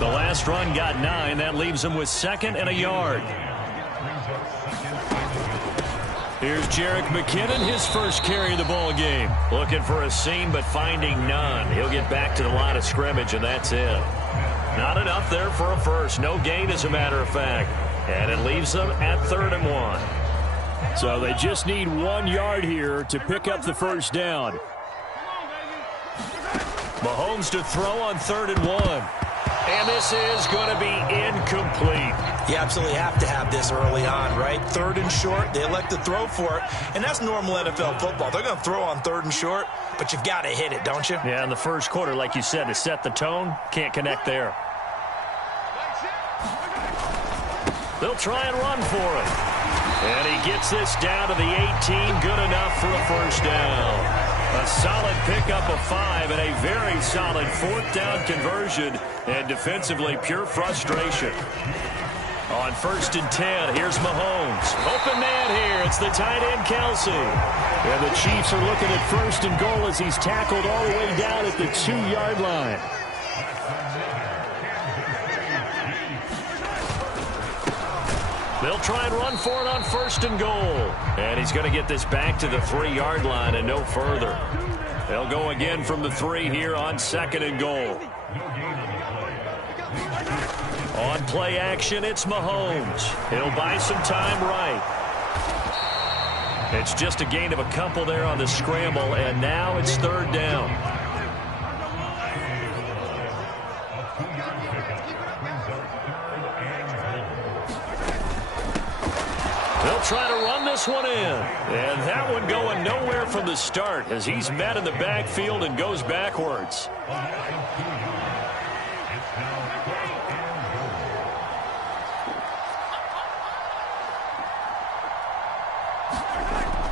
The last run got 9. That leaves him with 2nd and a yard. Here's Jerick McKinnon, his first carry of the ball game. Looking for a seam, but finding none. He'll get back to the line of scrimmage, and that's it. Not enough there for a first. No gain, as a matter of fact. And it leaves them at 3rd and 1. So they just need 1 yard here to pick up the first down. Mahomes to throw on 3rd and 1. And this is going to be incomplete. You absolutely have to have this early on, right? 3rd and short, they elect to throw for it. And that's normal NFL football. They're going to throw on 3rd and short, but you've got to hit it, don't you? Yeah, in the first quarter, like you said, to set the tone, can't connect there. They'll try and run for it. And he gets this down to the 18, good enough for a first down. A solid pickup of 5 and a very solid 4th down conversion, and defensively pure frustration. On 1st and 10, here's Mahomes. Open man here. It's the tight end, Kelsey. And the Chiefs are looking at 1st and goal as he's tackled all the way down at the 2-yard line. They'll try and run for it on 1st and goal. And he's going to get this back to the 3-yard line and no further. They'll go again from the 3 here on 2nd and goal. On play action, it's Mahomes. He'll buy some time right. It's just a gain of a couple there on the scramble, and now it's 3rd down. They'll try to run this one in. And that one going nowhere from the start as he's met in the backfield and goes backwards.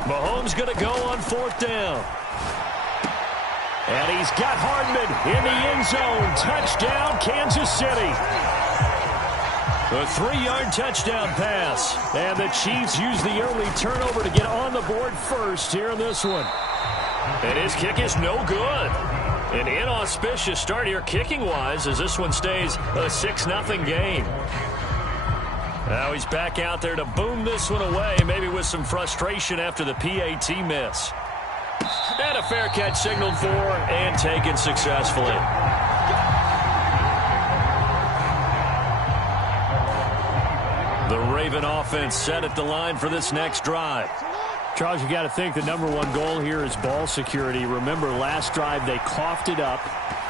Mahomes going to go on 4th down. And he's got Hardman in the end zone. Touchdown, Kansas City. A 3-yard touchdown pass. And the Chiefs use the early turnover to get on the board first here in this one. And his kick is no good. An inauspicious start here kicking-wise as this one stays a 6-0 game. Now he's back out there to boom this one away, maybe with some frustration after the PAT miss. And a fair catch signaled for and taken successfully. The Raven offense set at the line for this next drive. Charles, you got to think the #1 goal here is ball security. Remember, last drive they coughed it up,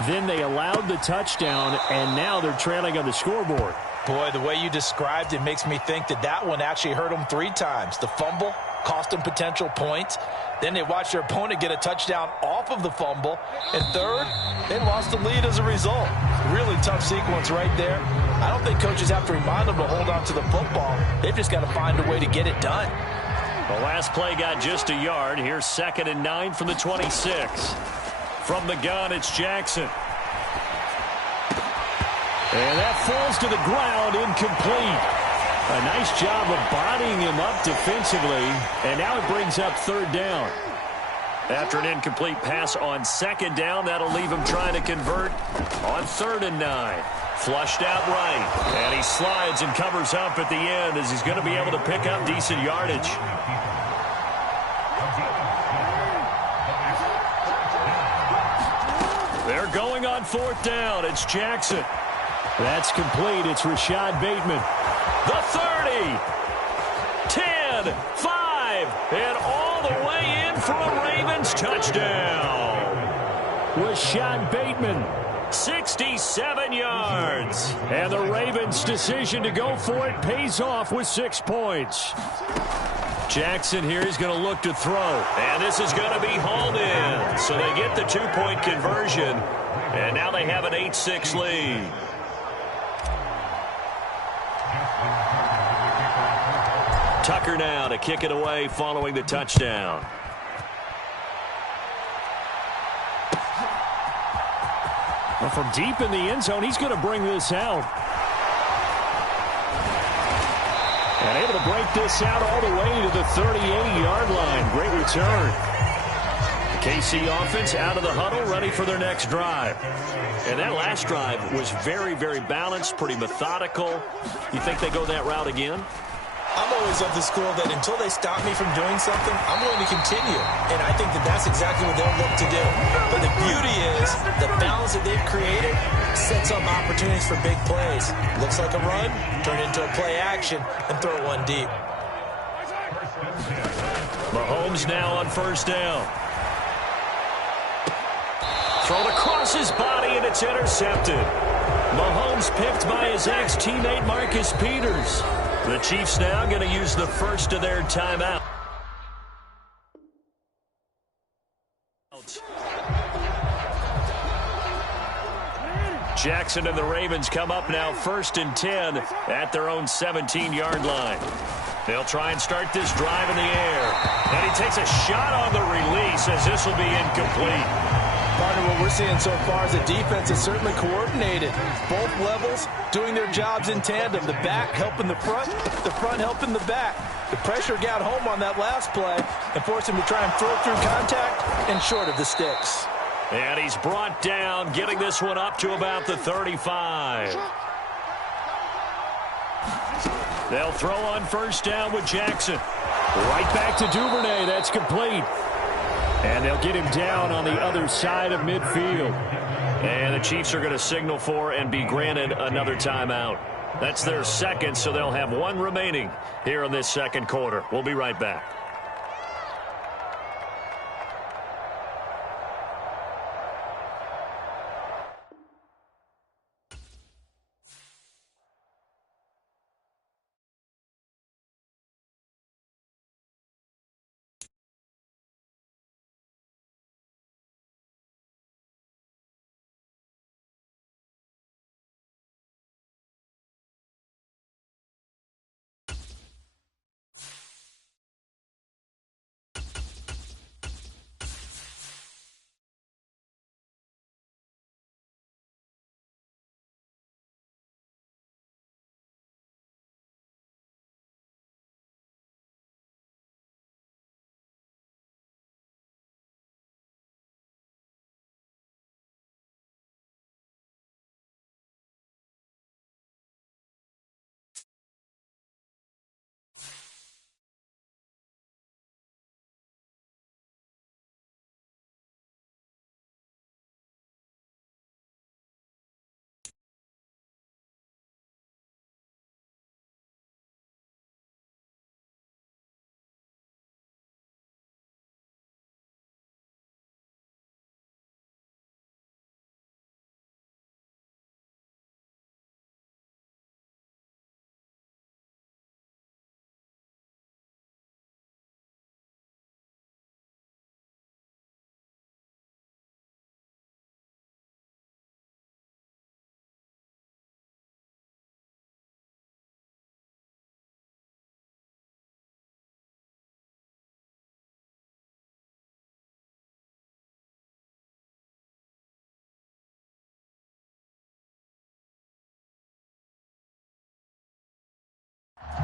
then they allowed the touchdown, and now they're trailing on the scoreboard. Boy, the way you described it makes me think that one actually hurt them 3 times. The fumble cost them potential points. Then they watched their opponent get a touchdown off of the fumble. And third, they lost the lead as a result. Really tough sequence right there. I don't think coaches have to remind them to hold on to the football. They've just got to find a way to get it done. The last play got just a yard. Here's 2nd and 9 from the 26. From the gun, it's Jackson. And that falls to the ground, incomplete. A nice job of bodying him up defensively, and now it brings up third down. After an incomplete pass on second down, that'll leave him trying to convert on 3rd and 9. Flushed out right, and he slides and covers up at the end as he's going to be able to pick up decent yardage. They're going on 4th down. It's Jackson. That's complete. It's Rashad Bateman. The 30, 10, 5, and all the way in for a Ravens touchdown. Rashad Bateman. 67 yards. And the Ravens' decision to go for it pays off with 6 points. Jackson here is going to look to throw. And this is going to be hauled in. So they get the 2-point conversion. And now they have an 8-6 lead. Tucker now to kick it away following the touchdown. Well, from deep in the end zone, he's going to bring this out. And able to break this out all the way to the 38-yard line. Great return. The KC offense out of the huddle, ready for their next drive. And that last drive was very, very balanced, pretty methodical. You think they go that route again? I'm always of the school that until they stop me from doing something, I'm going to continue. And I think that that's exactly what they'll look to do. But the beauty is the balance that they've created sets up opportunities for big plays. Looks like a run, turn into a play action, and throw one deep. Mahomes now on 1st down. Thrown across his body, and it's intercepted. Mahomes picked by his ex-teammate Marcus Peters. The Chiefs now going to use the first of their timeout. Jackson and the Ravens come up now 1st and 10 at their own 17-yard line. They'll try and start this drive in the air. And he takes a shot on the release as this will be incomplete. Partner, what we're seeing so far is the defense is certainly coordinated. Both levels doing their jobs in tandem. The back helping the front helping the back. The pressure got home on that last play and forced him to try and throw through contact and short of the sticks. And he's brought down, getting this one up to about the 35. They'll throw on 1st down with Jackson. Right back to Duvernay. That's complete. And they'll get him down on the other side of midfield. And the Chiefs are going to signal for and be granted another timeout. That's their second, so they'll have one remaining here in this second quarter. We'll be right back.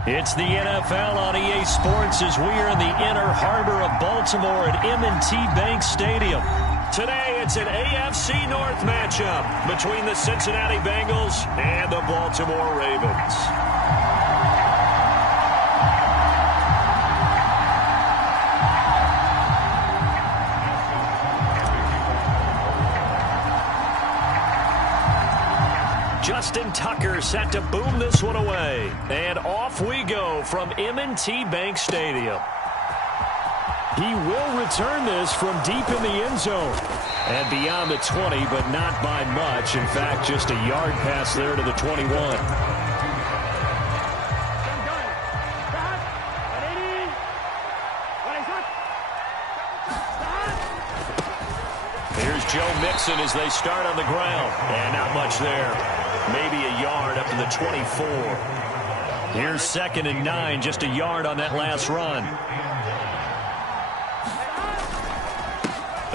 It's the NFL on EA Sports as we are in the inner harbor of Baltimore at M&T Bank Stadium. Today, it's an AFC North matchup between the Cincinnati Bengals and the Baltimore Ravens. Justin Tucker set to boom this one away. And off we go from M&T Bank Stadium. He will return this from deep in the end zone. And beyond the 20, but not by much. In fact, just a yard pass there to the 21. Here's Joe Mixon as they start on the ground. And not much there. Maybe a yard up to the 24. Here's 2nd and 9, just a yard on that last run.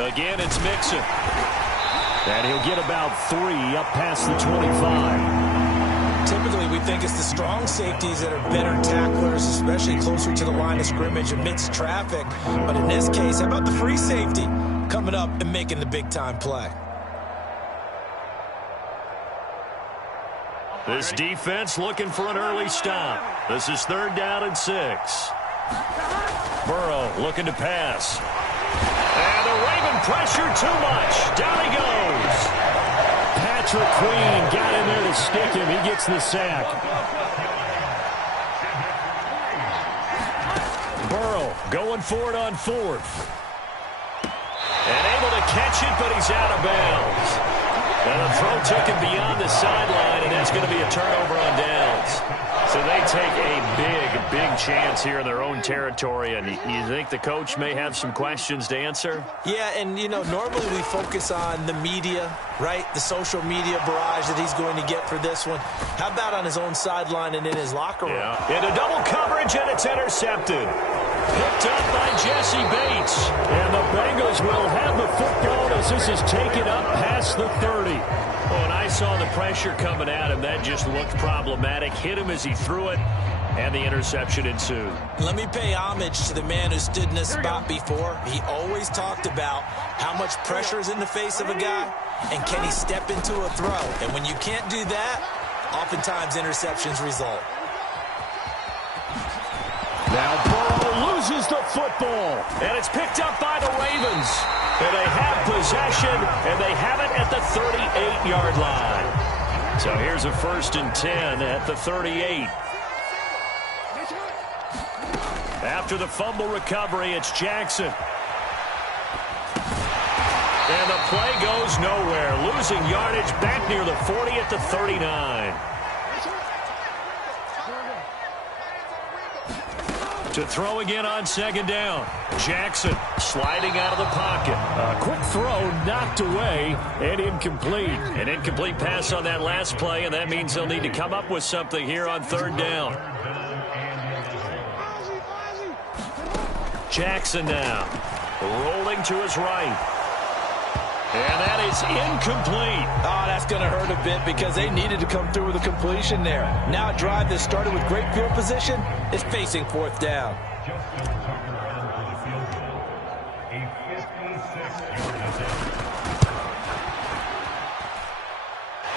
Again, it's Mixon. And he'll get about 3 up past the 25. Typically, we think it's the strong safeties that are better tacklers, especially closer to the line of scrimmage amidst traffic. But in this case, how about the free safety coming up and making the big-time play? This defense looking for an early stop. This is 3rd down and 6. Burrow looking to pass. And the Raven pressure too much. Down he goes. Patrick Queen got in there to stick him. He gets the sack. Burrow going for it on 4th. And able to catch it, but he's out of bounds. And the throw took him beyond the sideline, and that's going to be a turnover on downs. So they take a big chance here in their own territory. And you think the coach may have some questions to answer? Yeah, and, you know, normally we focus on the media, right? The social media barrage that he's going to get for this one. How about on his own sideline and in his locker room? Yeah. Into double coverage, and it's intercepted. Picked up by Jesse Bates. And the Bengals will have the football as this is taken up past the 30. Well, and I saw the pressure coming at him. That just looked problematic. Hit him as he threw it, and the interception ensued. Let me pay homage to the man who stood in this spot before. He always talked about how much pressure is in the face of a guy, and can he step into a throw. And when you can't do that, oftentimes interceptions result. Now Burrow loses the football. And it's picked up by the Ravens. And they have possession, and they have it at the 38-yard line. So here's a 1st and 10 at the 38. After the fumble recovery, it's Jackson. And the play goes nowhere. Losing yardage back near the 40 at the 39. To throw again on 2nd down. Jackson sliding out of the pocket. A quick throw knocked away and incomplete. An incomplete pass on that last play, and that means they'll need to come up with something here on 3rd down. Jackson now rolling to his right. And that is incomplete. Oh, that's going to hurt a bit because they needed to come through with a completion there. Now a drive that started with great field position is facing 4th down.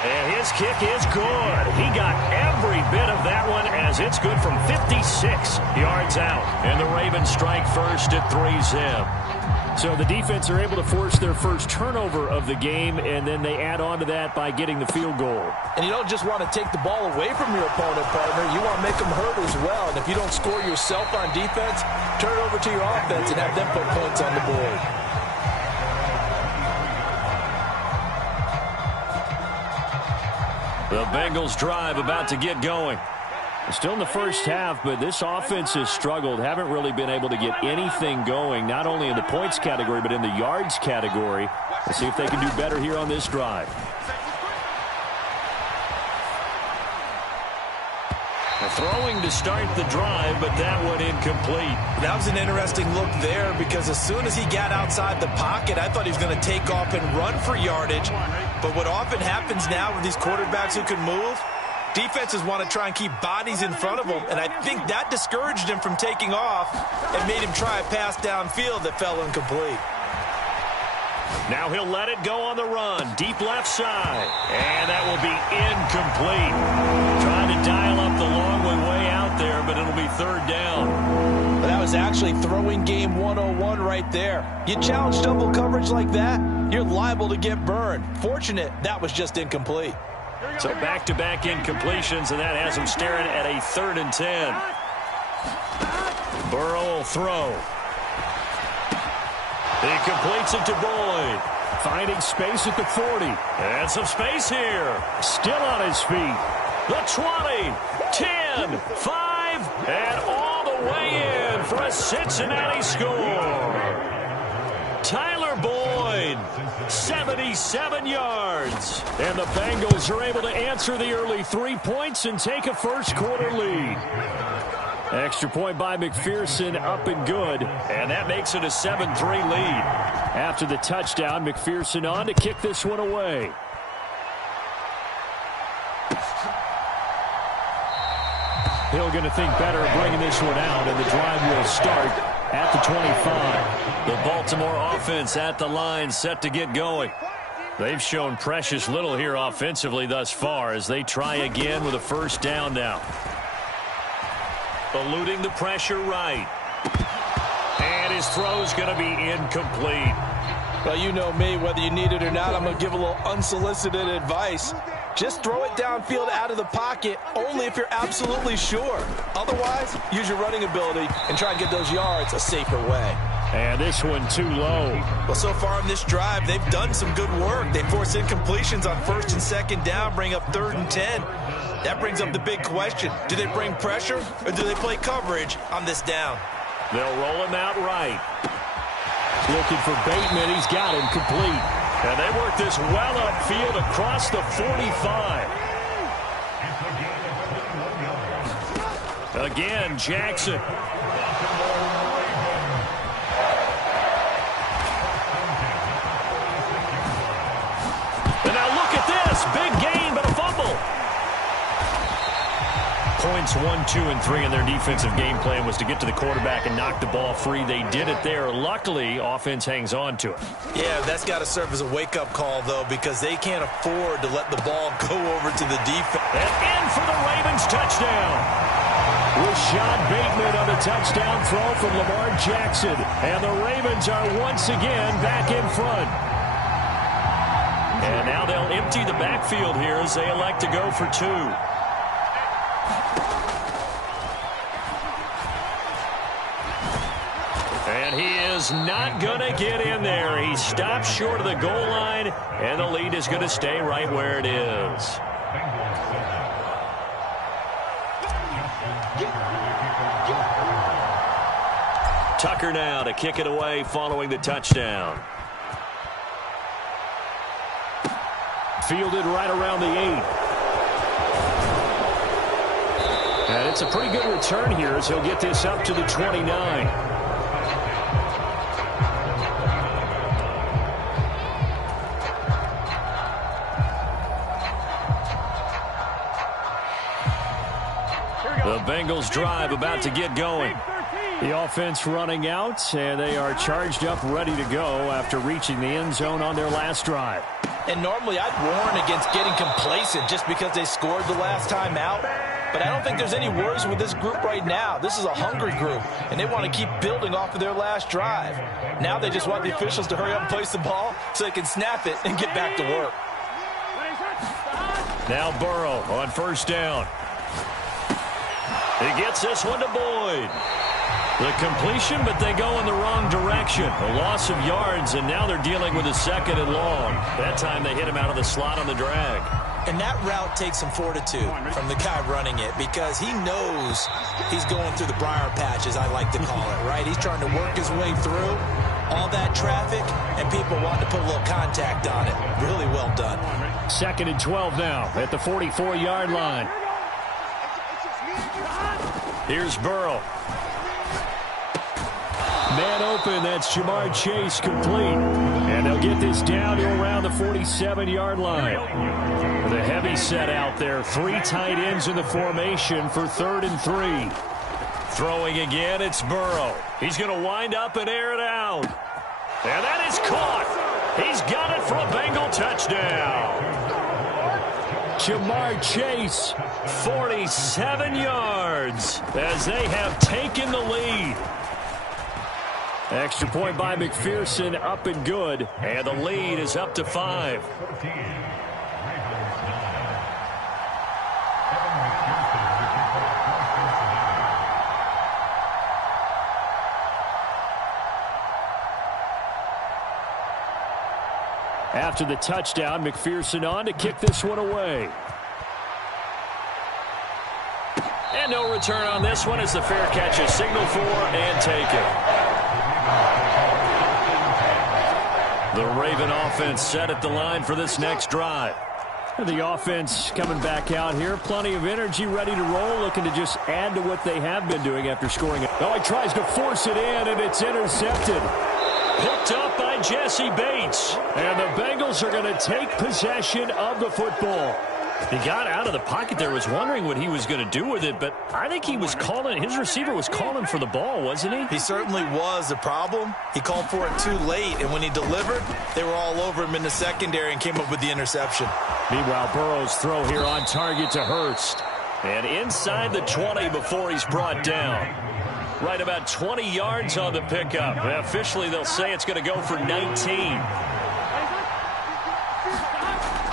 And his kick is good. He got every bit of that one as it's good from 56 yards out. And the Ravens strike first at 3-zip. So the defense are able to force their first turnover of the game, and then they add on to that by getting the field goal. And you don't just want to take the ball away from your opponent, partner. You want to make them hurt as well. And if you don't score yourself on defense, turn it over to your offense and have them put points on the board. The Bengals drive about to get going. Still in the first half, but this offense has struggled. Haven't really been able to get anything going, not only in the points category, but in the yards category. Let's see if they can do better here on this drive. Throwing to start the drive, but that one incomplete. That was an interesting look there because as soon as he got outside the pocket, I thought he was going to take off and run for yardage. But what often happens now with these quarterbacks who can move, Defenses want to try and keep bodies in front of him, and I think that discouraged him from taking off and made him try a pass downfield that fell incomplete. Now he'll let it go on the run. Deep left side. And that will be incomplete. Trying to dial up the long way out there, but it'll be third down. But that was actually throwing game 101 right there. You challenge double coverage like that, you're liable to get burned. Fortunate that was just incomplete. So back-to-back incompletions, and that has him staring at a 3rd and 10. Burrow will throw. He completes it to Boyd. Finding space at the 40. And some space here. Still on his feet. The 20, 10, 5, and all the way in for a Cincinnati score. Tyler Boyd, 77 yards. And the Bengals are able to answer the early 3 points and take a first-quarter lead. Extra point by McPherson, up and good. And that makes it a 7-3 lead. After the touchdown, McPherson on to kick this one away. Hill going to think better of bringing this one out, and the drive will start at the 25. The Baltimore offense at the line, set to get going. They've shown precious little here offensively thus far as they try again with a first down now. Eluding the pressure right. And his throw's going to be incomplete. Well, you know me, whether you need it or not, I'm going to give a little unsolicited advice. Just throw it downfield out of the pocket only if you're absolutely sure. Otherwise, use your running ability and try and get those yards a safer way. And this one too low. Well, so far in this drive, they've done some good work. They force incompletions on 1st and 2nd down, bring up 3rd and 10. That brings up the big question. Do they bring pressure or do they play coverage on this down? They'll roll him out right. Looking for Bateman. He's got him complete. And they work this well upfield across the 45. Again, Jackson. And now look at this. Big gain, but a fumble. Points 1, 2, and 3 in their defensive game plan was to get to the quarterback and knock the ball free. They did it there. Luckily, offense hangs on to it. Yeah, that's got to serve as a wake-up call, though, because they can't afford to let the ball go over to the defense. And in for the Ravens touchdown. Rashad Bateman on a touchdown throw from Lamar Jackson. And the Ravens are once again back in front. And now they'll empty the backfield here as they elect to go for 2. And he is not going to get in there. He stops short of the goal line, and the lead is going to stay right where it is. Tucker now to kick it away following the touchdown. Fielded right around the 8. And it's a pretty good return here as he'll get this up to the 29. The Bengals drive about to get going. The offense running out, and they are charged up, ready to go after reaching the end zone on their last drive. And normally I'd warn against getting complacent just because they scored the last time out. But I don't think there's any worries with this group right now. This is a hungry group, and they want to keep building off of their last drive. Now they just want the officials to hurry up and place the ball so they can snap it and get back to work. Now Burrow on first down. He gets this one to Boyd. The completion, but they go in the wrong direction. A loss of yards, and now they're dealing with a 2nd and long. That time they hit him out of the slot on the drag. And that route takes some fortitude from the guy running it because he knows he's going through the briar patch, as I like to call it, right? He's trying to work his way through all that traffic, and people want to put a little contact on it. Really well done. 2nd and 12 now at the 44-yard line. Here's Burrow. Man open. That's Jamar Chase complete. And they'll get this down to around the 47-yard line. With a heavy set out there. 3 tight ends in the formation for 3rd and 3. Throwing again, it's Burrow. He's going to wind up and air it out. And that is caught. He's got it for a Bengal touchdown. Jamar Chase, 47 yards as they have taken the lead. Extra point by McPherson, up and good. And the lead is up to 5. After the touchdown, McPherson on to kick this one away. And no return on this one as the fair catch is signaled for and taken. The Raven offense set at the line for this next drive. And the offense coming back out here. Plenty of energy, ready to roll, looking to just add to what they have been doing after scoring it. Oh, he tries to force it in, and it's intercepted. Picked up by Jesse Bates. And the Bengals are going to take possession of the football. He got out of the pocket there, was wondering what he was going to do with it, but I think he was calling, his receiver was calling for the ball, wasn't he? He certainly was. The problem, he called for it too late, and when he delivered, they were all over him in the secondary and came up with the interception. Meanwhile, Burrow's throw here on target to Hurst. And inside the 20 before he's brought down. Right about 20 yards on the pickup. And officially, they'll say it's going to go for 19.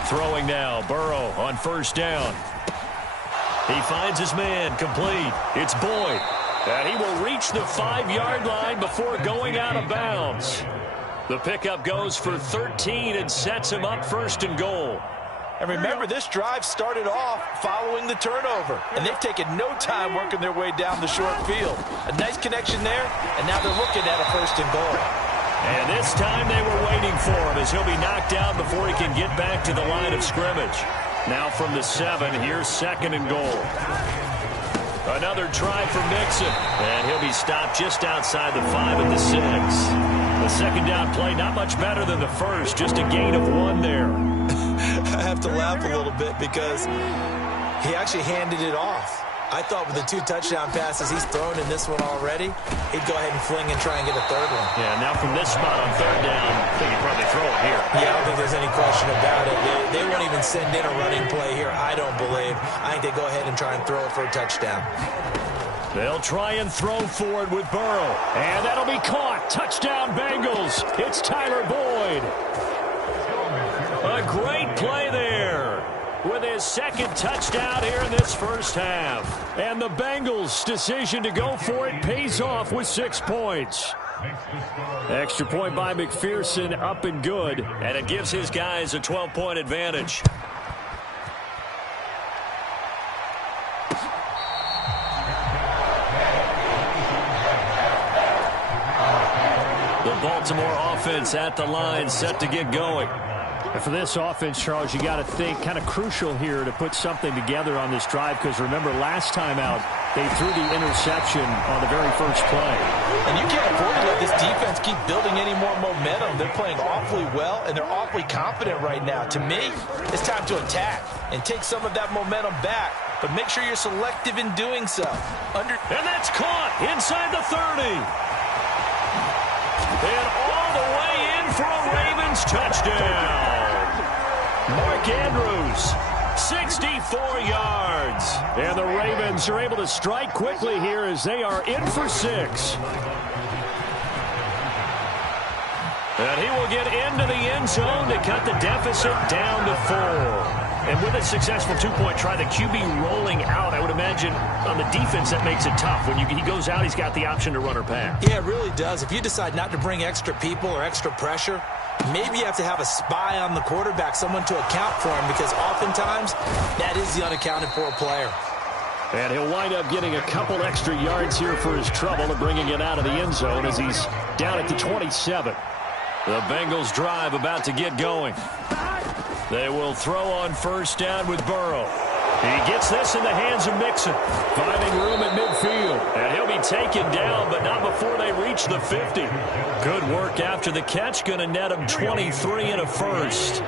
Throwing now, Burrow on 1st down. He finds his man, complete. It's Boyd. And he will reach the 5-yard line before going out of bounds. The pickup goes for 13 and sets him up 1st and goal. And remember, this drive started off following the turnover. And they've taken no time working their way down the short field. A nice connection there, and now they're looking at a 1st and goal. And this time they were waiting for him as he'll be knocked down before he can get back to the line of scrimmage. Now from the 7, here's 2nd and goal. Another try for Mixon. And he'll be stopped just outside the 5 at the 6. The 2nd down play, not much better than the first, just a gain of 1 there. I have to laugh a little bit because he actually handed it off. I thought with the 2 touchdown passes he's thrown in this one already, he'd go ahead and fling and try and get a 3rd one. Yeah, now from this spot on 3rd down, I think he'd probably throw it here. Yeah, I don't think there's any question about it. They won't even send in a running play here, I don't believe. I think they go ahead and try and throw it for a touchdown. They'll try and throw forward with Burrow. And that'll be caught. Touchdown, Bengals. It's Tyler Boyd. A great play there with his 2nd touchdown here in this 1st half. And the Bengals' decision to go for it pays off with 6 points. Extra point by McPherson, up and good. And it gives his guys a 12-point advantage. The Baltimore offense at the line, set to get going. And for this offense, Charles, you got to think kind of crucial here to put something together on this drive, because remember, last time out, they threw the interception on the very first play. And you can't afford to let this defense keep building any more momentum. They're playing awfully well, and they're awfully confident right now. To me, it's time to attack and take some of that momentum back, but make sure you're selective in doing so. And that's caught inside the 30. And all the way in for a Ravens touchdown. Mark Andrews, 64 yards. And the Ravens are able to strike quickly here as they are in for 6. And he will get into the end zone to cut the deficit down to 4. And with a successful 2-point try, the QB rolling out, I would imagine on the defense that makes it tough. When he goes out, he's got the option to run or pass. Yeah, it really does. If you decide not to bring extra people or extra pressure, maybe you have to have a spy on the quarterback, someone to account for him, because oftentimes that is the unaccounted for player. And he'll wind up getting a couple extra yards here for his trouble and bringing it out of the end zone as he's down at the 27. The Bengals drive about to get going. They will throw on 1st down with Burrow. He gets this in the hands of Mixon. Finding room at midfield. And he'll be taken down, but not before they reach the 50. Good work after the catch. Going to net him 23 and a first.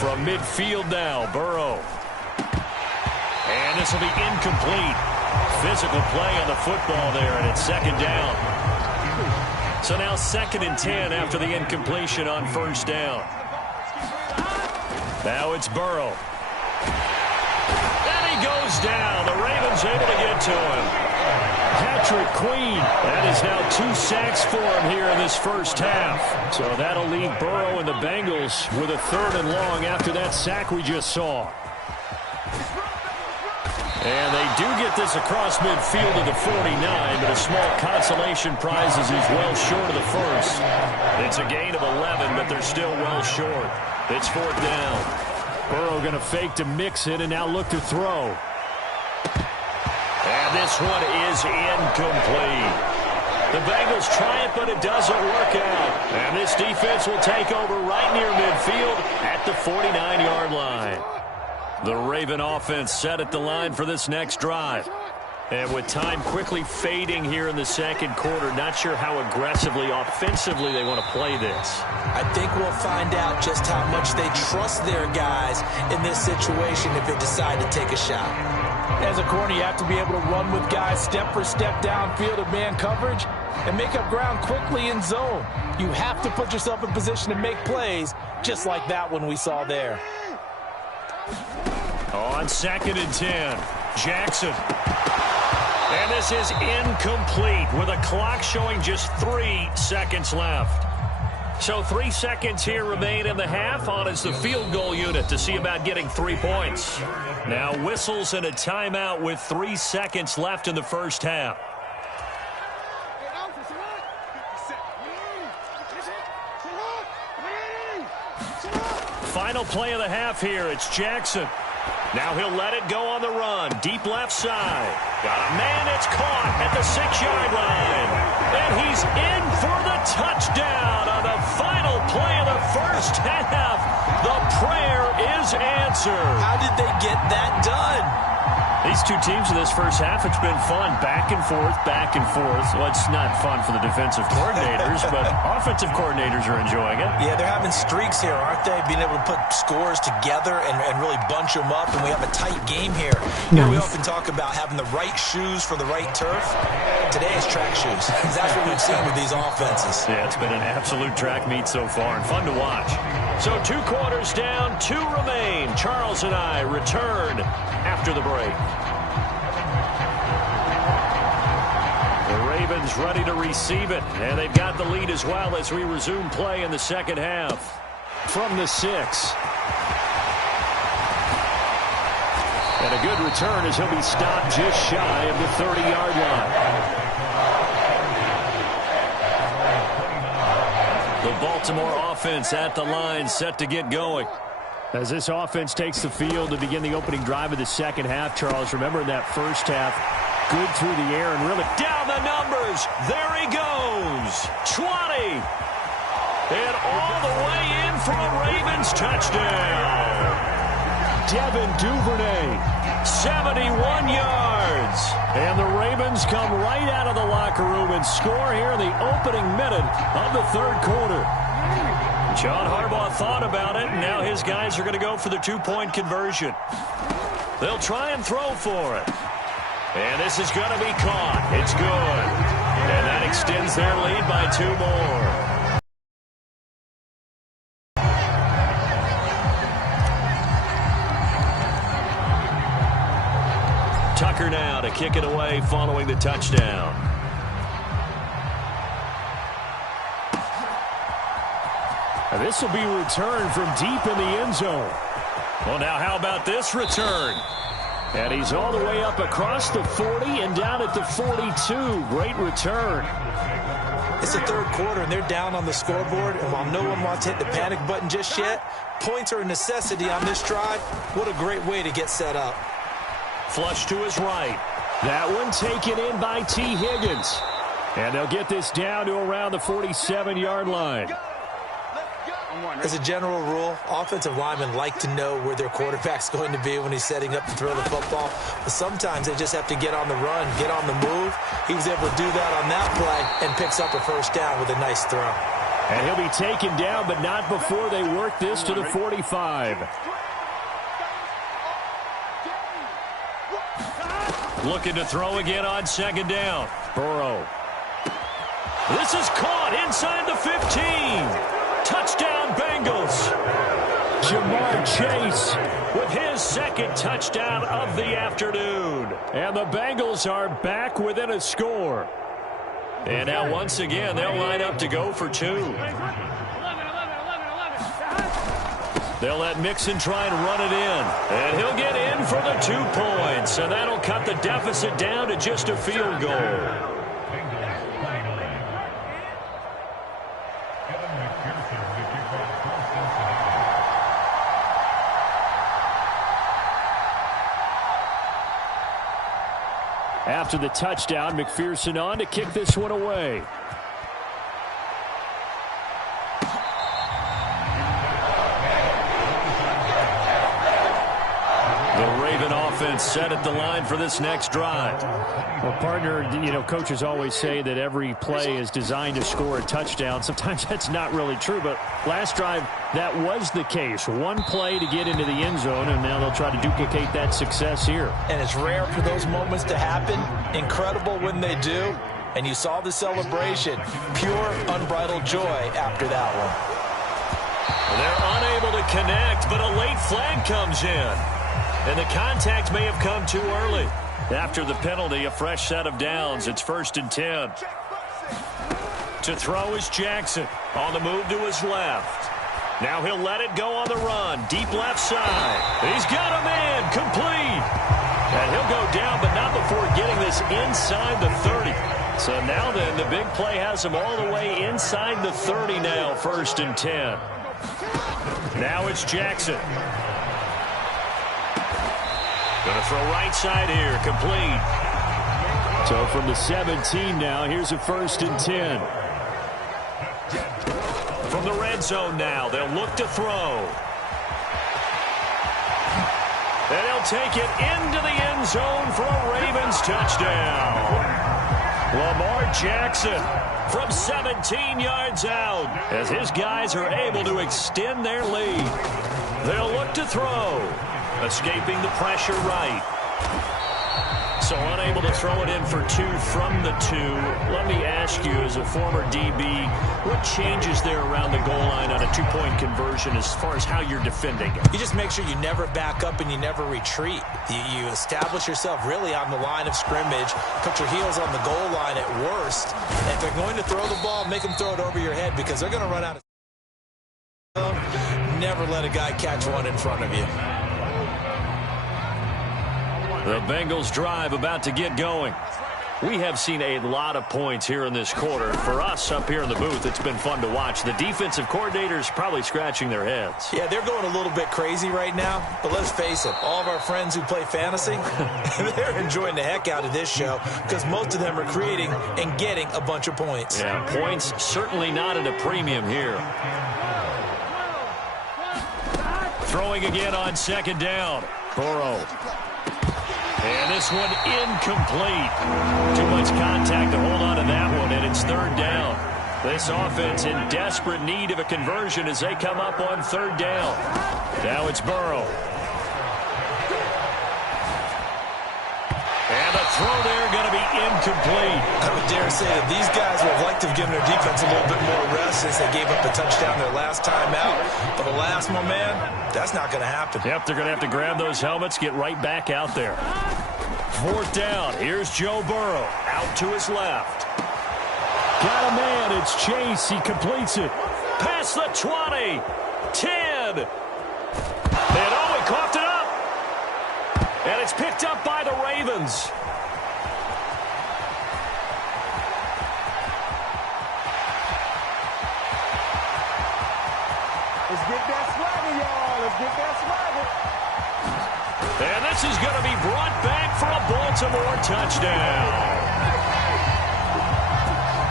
From midfield now, Burrow. And this will be incomplete. Physical play on the football there, and it's second down. So now 2nd and 10 after the incompletion on first down. Now it's Burrow. And he goes down. The Ravens able to get to him. Patrick Queen. That is now 2 sacks for him here in this first half. So that'll leave Burrow and the Bengals with a 3rd and long after that sack we just saw. And they do get this across midfield to the 49, but a small consolation prize as he's well short of the first. It's a gain of 11, but they're still well short. It's 4th down. Burrow going to fake to Mixon and now look to throw. And this one is incomplete. The Bengals try it, but it doesn't work out. And this defense will take over right near midfield at the 49-yard line. The Raven offense set at the line for this next drive. And with time quickly fading here in the second quarter, not sure how aggressively, offensively they want to play this. I think we'll find out just how much they trust their guys in this situation if they decide to take a shot. As a corner, you have to be able to run with guys step for step downfield of man coverage and make up ground quickly in zone. You have to put yourself in position to make plays just like that one we saw there. On 2nd and 10, Jackson. And this is incomplete with a clock showing just 3 seconds left. So 3 seconds here remain in the half. On is the field goal unit to see about getting 3 points. Now whistles and a timeout with 3 seconds left in the first half. Final play of the half here. It's Jackson. Now he'll let it go on the run. Deep left side. Got a man that's caught at the 6-yard line. And he's in for the touchdown on the final play of the first half. The prayer is answered. How did they get that done? These two teams in this first half, it's been fun. Back and forth, back and forth. Well, it's not fun for the defensive coordinators, but offensive coordinators are enjoying it. Yeah, they're having streaks here, aren't they? Being able to put scores together and really bunch them up, and we have a tight game here. Nice. You know, we often talk about having the right shoes for the right turf. Today is track shoes. That's what we've seen with these offenses. Yeah, it's been an absolute track meet so far, and fun to watch. So 2 quarters down, 2 remain. Charles and I return after the break. The Ravens ready to receive it, and they've got the lead as well as we resume play in the second half. From the 6. And a good return as he'll be stopped just shy of the 30-yard line. The Baltimore offense at the line, set to get going. As this offense takes the field to begin the opening drive of the second half, Charles, remember in that first half, good through the air and really down the numbers. There he goes. 20. And all the way in for a Ravens touchdown. Devin Duvernay. 71 yards. And the Ravens come right out of the locker room and score here in the opening minute of the third quarter. John Harbaugh thought about it, and now his guys are going to go for the 2-point conversion. They'll try and throw for it. And this is going to be caught. It's good. And that extends their lead by 2 more. Tucker now to kick it away following the touchdown. And this will be returned from deep in the end zone. Well, now how about this return? And he's all the way up across the 40 and down at the 42. Great return. It's the third quarter, and they're down on the scoreboard. And while no one wants to hit the panic button just yet, points are a necessity on this drive. What a great way to get set up. Flush to his right. That one taken in by T. Higgins. And they'll get this down to around the 47-yard line. As a general rule, offensive linemen like to know where their quarterback's going to be when he's setting up to throw the football. But sometimes they just have to get on the run, get on the move. He was able to do that on that play and picks up a first down with a nice throw. And he'll be taken down, but not before they work this to the 45. Looking to throw again on second down. Burrow. This is caught inside the 15. Touchdown, Bengals. Jamar Chase With his second touchdown of the afternoon. And the Bengals are back within a score. And now once again, they'll line up to go for two. They'll let Mixon try and run it in. And he'll get in for the 2 points. And that'll cut the deficit down to just a field goal. After the touchdown, McPherson on to kick this one away. The Raven offense set at the line for this next drive. Well, partner, coaches always say that every play is designed to score a touchdown. Sometimes that's not really true, but last drive, that was the case. One play to get into the end zone, and now they'll try to duplicate that success here. And it's rare for those moments to happen. Incredible when they do. And you saw the celebration. Pure, unbridled joy after that one. They're unable to connect, but a late flag comes in. And the contact may have come too early. After the penalty, a fresh set of downs. It's 1st and 10. To throw is Jackson. On the move to his left. Now he'll let it go on the run. Deep left side. He's got a man. Complete. And he'll go down, but not before getting this inside the 30. So now then, the big play has him all the way inside the 30 now. 1st and 10. Now it's Jackson. Going to throw right side here. Complete. So from the 17 now, here's a 1st and 10. From the red zone now, they'll look to throw. And he'll take it into the end zone for a Ravens touchdown. Lamar Jackson from 17 yards out as his guys are able to extend their lead. They'll look to throw. Escaping the pressure right. So unable to throw it in for 2 from the 2. Let me ask you, as a former DB, what changes there around the goal line on a 2-point conversion as far as how you're defending it? You just make sure you never back up and you never retreat. You establish yourself really on the line of scrimmage, put your heels on the goal line at worst. And if they're going to throw the ball, make them throw it over your head because they're going to run out of. Never let a guy catch one in front of you. The Bengals drive about to get going. We have seen a lot of points here in this quarter. For us up here in the booth, it's been fun to watch. The defensive coordinators probably scratching their heads. Yeah, they're going a little bit crazy right now. But let's face it, all of our friends who play fantasy, they're enjoying the heck out of this show because most of them are creating and getting a bunch of points. Yeah, points certainly not at a premium here. Throwing again on second down. Burrow. And this one incomplete. Too much contact to hold on to that one, and it's 3rd down. This offense in desperate need of a conversion as they come up on 3rd down. Now it's Burrow. And the throw there going to be incomplete. I would dare say that these guys would have liked to have given their defense a little bit more rest since they gave up a touchdown their last time out. But the last one, man, that's not going to happen. Yep, they're going to have to grab those helmets, get right back out there. 4th down. Here's Joe Burrow out to his left. Got a man. It's Chase. He completes it. Past the 20. 10. And oh, he coughed it up. And it's picked up by the Ravens. Let's get that swagger, y'all. Let's get that swagger. And this is going to be brought back for a Baltimore touchdown.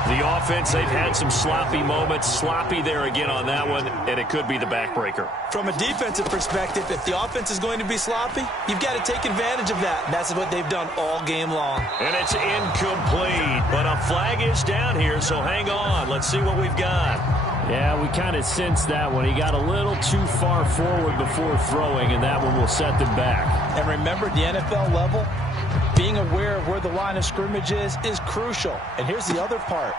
The offense, they've had some sloppy moments. Sloppy there again on that one, and it could be the backbreaker. From a defensive perspective, if the offense is going to be sloppy, you've got to take advantage of that. And that's what they've done all game long. And it's incomplete, but a flag is down here, so hang on. Let's see what we've got. Yeah, we kind of sensed that one. He got a little too far forward before throwing, and that one will set them back. And remember, the NFL level, being aware of where the line of scrimmage is crucial. And here's the other part.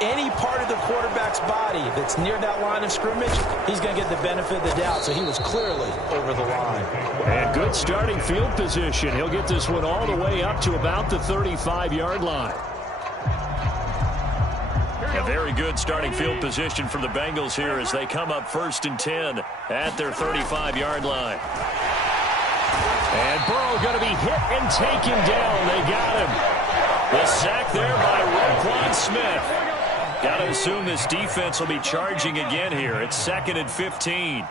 Any part of the quarterback's body that's near that line of scrimmage, he's going to get the benefit of the doubt. So he was clearly over the line. And good starting field position. He'll get this one all the way up to about the 35-yard line. A very good starting field position for the Bengals here as they come up 1st and 10 at their 35-yard line. And Burrow going to be hit and taken down. They got him. The sack there by Roquan Smith. Got to assume this defense will be charging again here. It's 2nd and 15.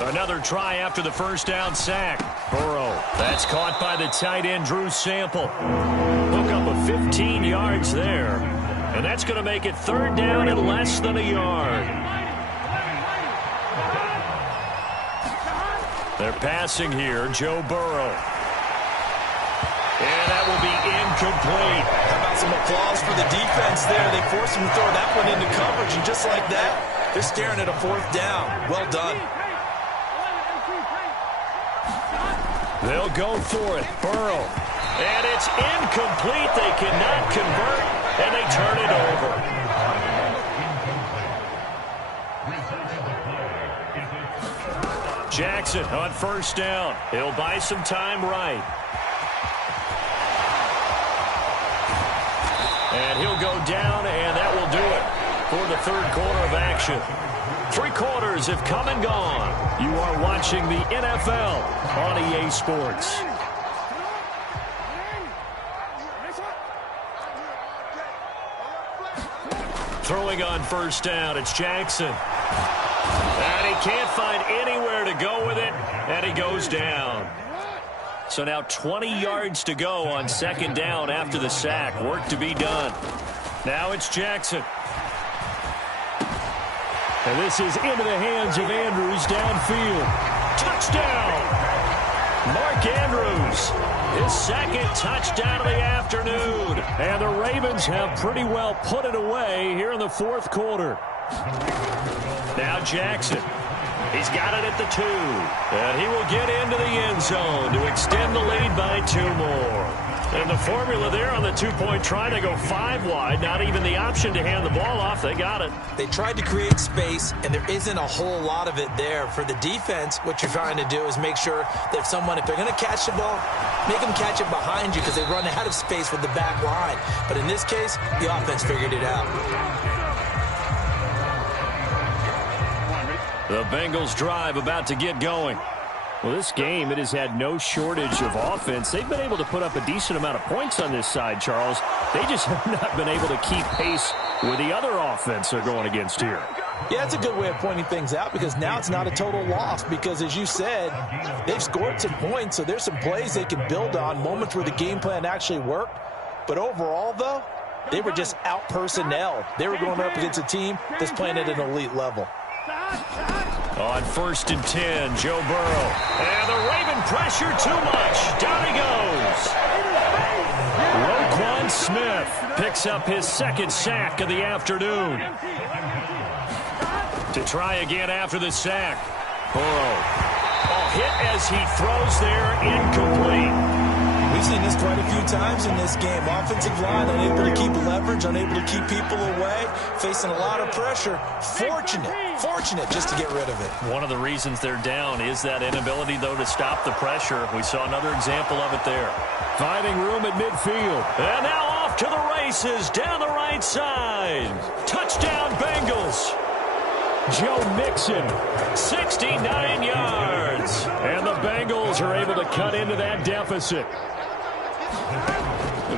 Another try after the first down sack. Burrow. That's caught by the tight end, Drew Sample. Hook up a 15 yards there. And that's going to make it 3rd down and less than a yard. They're passing here, Joe Burrow. And that will be incomplete. How about some applause for the defense there? They forced him to throw that one into coverage, and just like that, they're staring at a 4th down. Well done. They'll go for it. Burrow. And it's incomplete. They cannot convert, and they turn it over. Jackson on 1st down. He'll buy some time right. And he'll go down, and that will do it for the 3rd quarter of action. 3 quarters have come and gone. You are watching the NFL on EA Sports. Throwing on 1st down, it's Jackson. And he can't find anywhere to go with it, and he goes down. So now 20 yards to go on 2nd down after the sack. Work to be done. Now it's Jackson. And this is into the hands of Andrews downfield. Touchdown! Mark Andrews, his 2nd touchdown of the afternoon. And the Ravens have pretty well put it away here in the 4th quarter. Now Jackson. He's got it at the 2. And he will get into the end zone to extend the lead by 2 more. And the formula there on the 2-point try to go 5 wide. Not even the option to hand the ball off. They got it. They tried to create space, and there isn't a whole lot of it there. For the defense, what you're trying to do is make sure that if they're going to catch the ball, make them catch it behind you because they run out of space with the back line. But in this case, the offense figured it out. The Bengals drive about to get going. Well, this game, it has had no shortage of offense. They've been able to put up a decent amount of points on this side, Charles. They just have not been able to keep pace with the other offense they're going against here. Yeah, it's a good way of pointing things out because now it's not a total loss because, as you said, they've scored some points, so there's some plays they can build on, moments where the game plan actually worked. But overall, though, they were just out-personnelled. They were going up against a team that's playing at an elite level. On 1st and 10, Joe Burrow. And the Raven pressure too much. Down he goes. Roquan Smith picks up his 2nd sack of the afternoon. To try again after the sack. Burrow. Hit as he throws there, incomplete. We've seen this quite a few times in this game. Offensive line unable to keep leverage, unable to keep people away, facing a lot of pressure. Fortunate just to get rid of it. One of the reasons they're down is that inability, though, to stop the pressure. We saw another example of it there. Finding room at midfield. And now off to the races down the right side. Touchdown, Bengals. Joe Mixon, 69 yards. And the Bengals are able to cut into that deficit.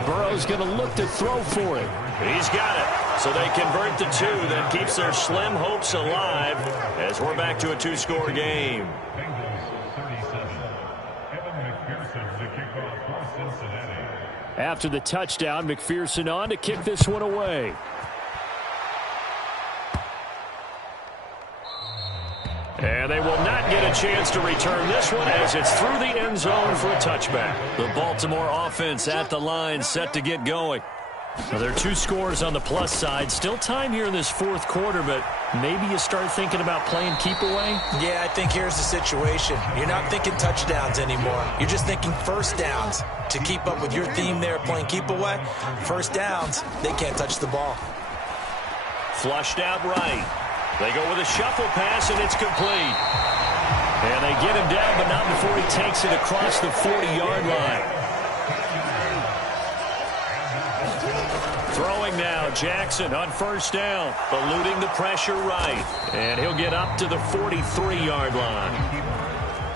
Burrow's going to look to throw for it. He's got it. So they convert the 2. That keeps their slim hopes alive as we're back to a 2-score game. After the touchdown, McPherson on to kick this one away. And they will not get a chance to return this one as it's through the end zone for a touchback. The Baltimore offense at the line, set to get going. Well, there are 2 scores on the plus side. Still time here in this fourth quarter, but maybe you start thinking about playing keep away? Yeah, I think here's the situation. You're not thinking touchdowns anymore. You're just thinking first downs. To keep up with your theme there, playing keep away, first downs, they can't touch the ball. Flushed out right. They go with a shuffle pass, and it's complete. And they get him down, but not before he takes it across the 40-yard line. Throwing now, Jackson on first down, eluding the pressure right. And he'll get up to the 43-yard line.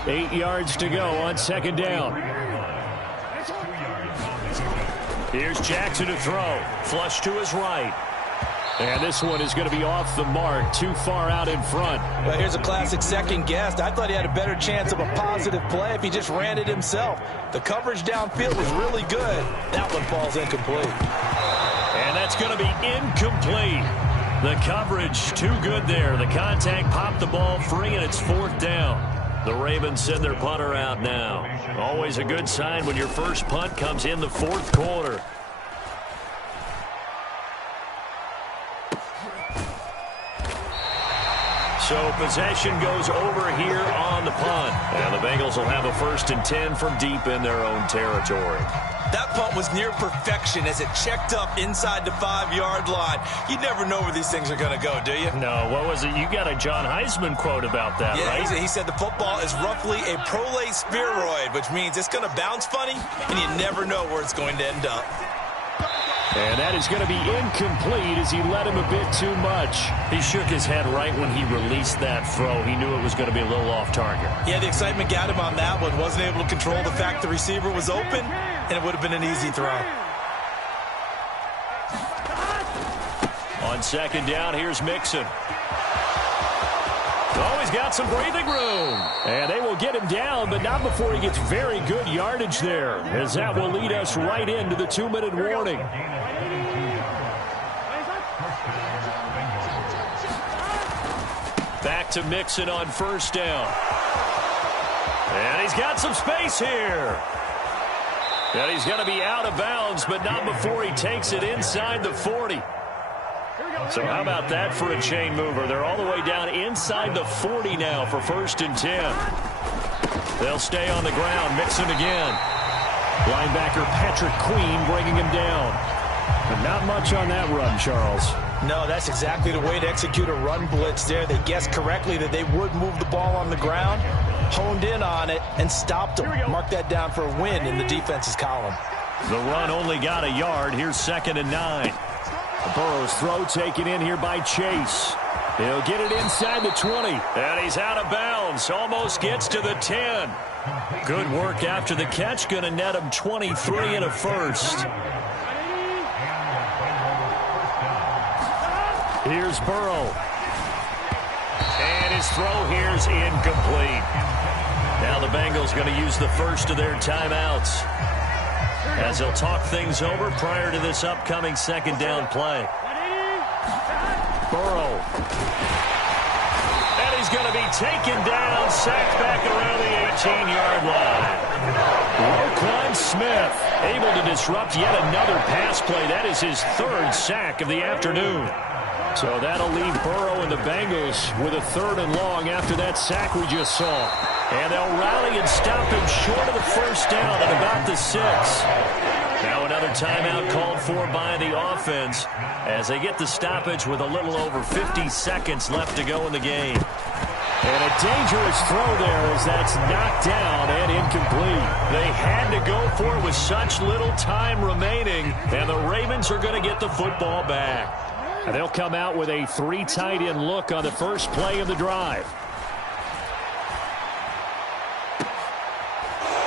8 yards to go on second down. Here's Jackson to throw. Flush to his right. And this one is going to be off the mark, too far out in front. Well, here's a classic second guess. I thought he had a better chance of a positive play if he just ran it himself. The coverage downfield was really good. That one falls incomplete. And that's going to be incomplete. The coverage too good there. The contact popped the ball free, and it's fourth down. The Ravens send their punter out now. Always a good sign when your first punt comes in the fourth quarter. So possession goes over here on the punt. And the Bengals will have a 1st and 10 from deep in their own territory. That punt was near perfection as it checked up inside the 5-yard line. You never know where these things are going to go, do you? No, what was it? You got a John Heisman quote about that, yeah, right? He said the football is roughly a prolate spheroid, which means it's going to bounce funny, and you never know where it's going to end up. And that is going to be incomplete as he led him a bit too much. He shook his head right when he released that throw. He knew it was going to be a little off target. Yeah, the excitement got him on that one. Wasn't able to control the fact the receiver was open, and it would have been an easy throw. On second down, here's Mixon. Oh, he's got some breathing room. And they will get him down, but not before he gets very good yardage there, as that will lead us right into the 2-minute warning. Back to Mixon on first down. And he's got some space here. And he's going to be out of bounds, but not before he takes it inside the 40. So how about that for a chain mover? They're all the way down inside the 40 now for 1st and 10. They'll stay on the ground. Mixon again. Linebacker Patrick Queen bringing him down. But not much on that run, Charles. No, that's exactly the way to execute a run blitz there. They guessed correctly that they would move the ball on the ground, honed in on it, and stopped them. Mark that down for a win in the defense's column. The run only got a yard. Here's 2nd and 9. Burrow's throw taken in here by Chase. He'll get it inside the 20. And he's out of bounds. Almost gets to the 10. Good work after the catch. Going to net him 23 and a first. Here's Burrow. And his throw here's incomplete. Now the Bengals going to use the first of their timeouts as they'll talk things over prior to this upcoming 2nd down play. Burrow. And he's going to be taken down, sacked back around the 18-yard line. Roquan Smith able to disrupt yet another pass play. That is his 3rd sack of the afternoon. So that'll leave Burrow and the Bengals with a 3rd and long after that sack we just saw. And they'll rally and stop him short of the 1st down at about the 6. Now another timeout called for by the offense as they get the stoppage with a little over 50 seconds left to go in the game. And a dangerous throw there as that's knocked down and incomplete. They had to go for it with such little time remaining, and the Ravens are going to get the football back. And they'll come out with a 3 tight end look on the first play of the drive.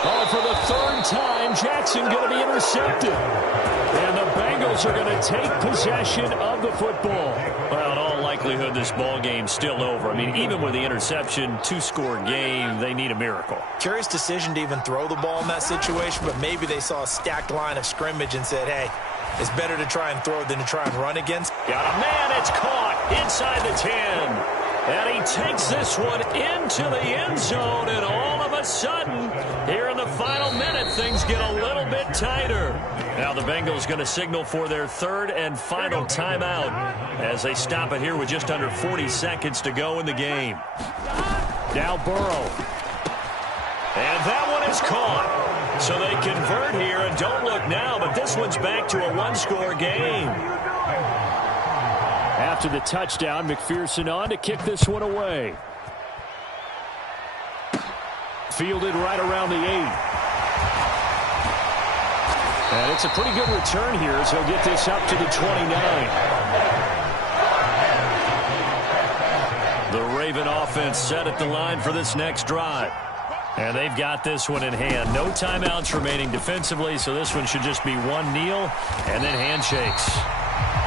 Oh, for the 3rd time, Jackson going to be intercepted. And the Bengals are going to take possession of the football. Well, in all likelihood, likelihood this ball game's still over. I mean, even with the interception, 2-score game, they need a miracle. Curious decision to even throw the ball in that situation, but maybe they saw a stacked line of scrimmage and said, hey, it's better to try and throw than to try and run against. Got a man, it's caught inside the 10. And he takes this one into the end zone, and all of a sudden, here in the final minute, things get a little bit tighter. Now the Bengals going to signal for their third and final timeout as they stop it here with just under 40 seconds to go in the game. Now Burrow. And that one is caught. So they convert here, and don't look now, but this one's back to a one-score game. After the touchdown, McPherson on to kick this one away. Fielded right around the 8. And it's a pretty good return here, so he'll get this up to the 29. The Raven offense set at the line for this next drive. And they've got this one in hand. No timeouts remaining defensively, so this one should just be one kneel and then handshakes.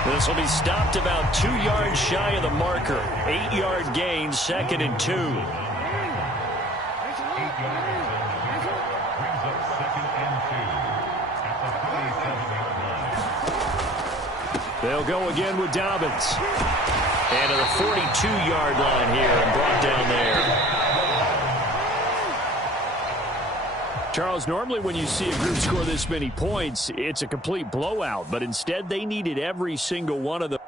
This will be stopped about 2 yards shy of the marker. 8-yard gain, 2nd and 2. They'll go again with Dobbins. And to the 42-yard line here and brought down there. Charles, normally when you see a group score this many points, it's a complete blowout. But instead, they needed every single one of them.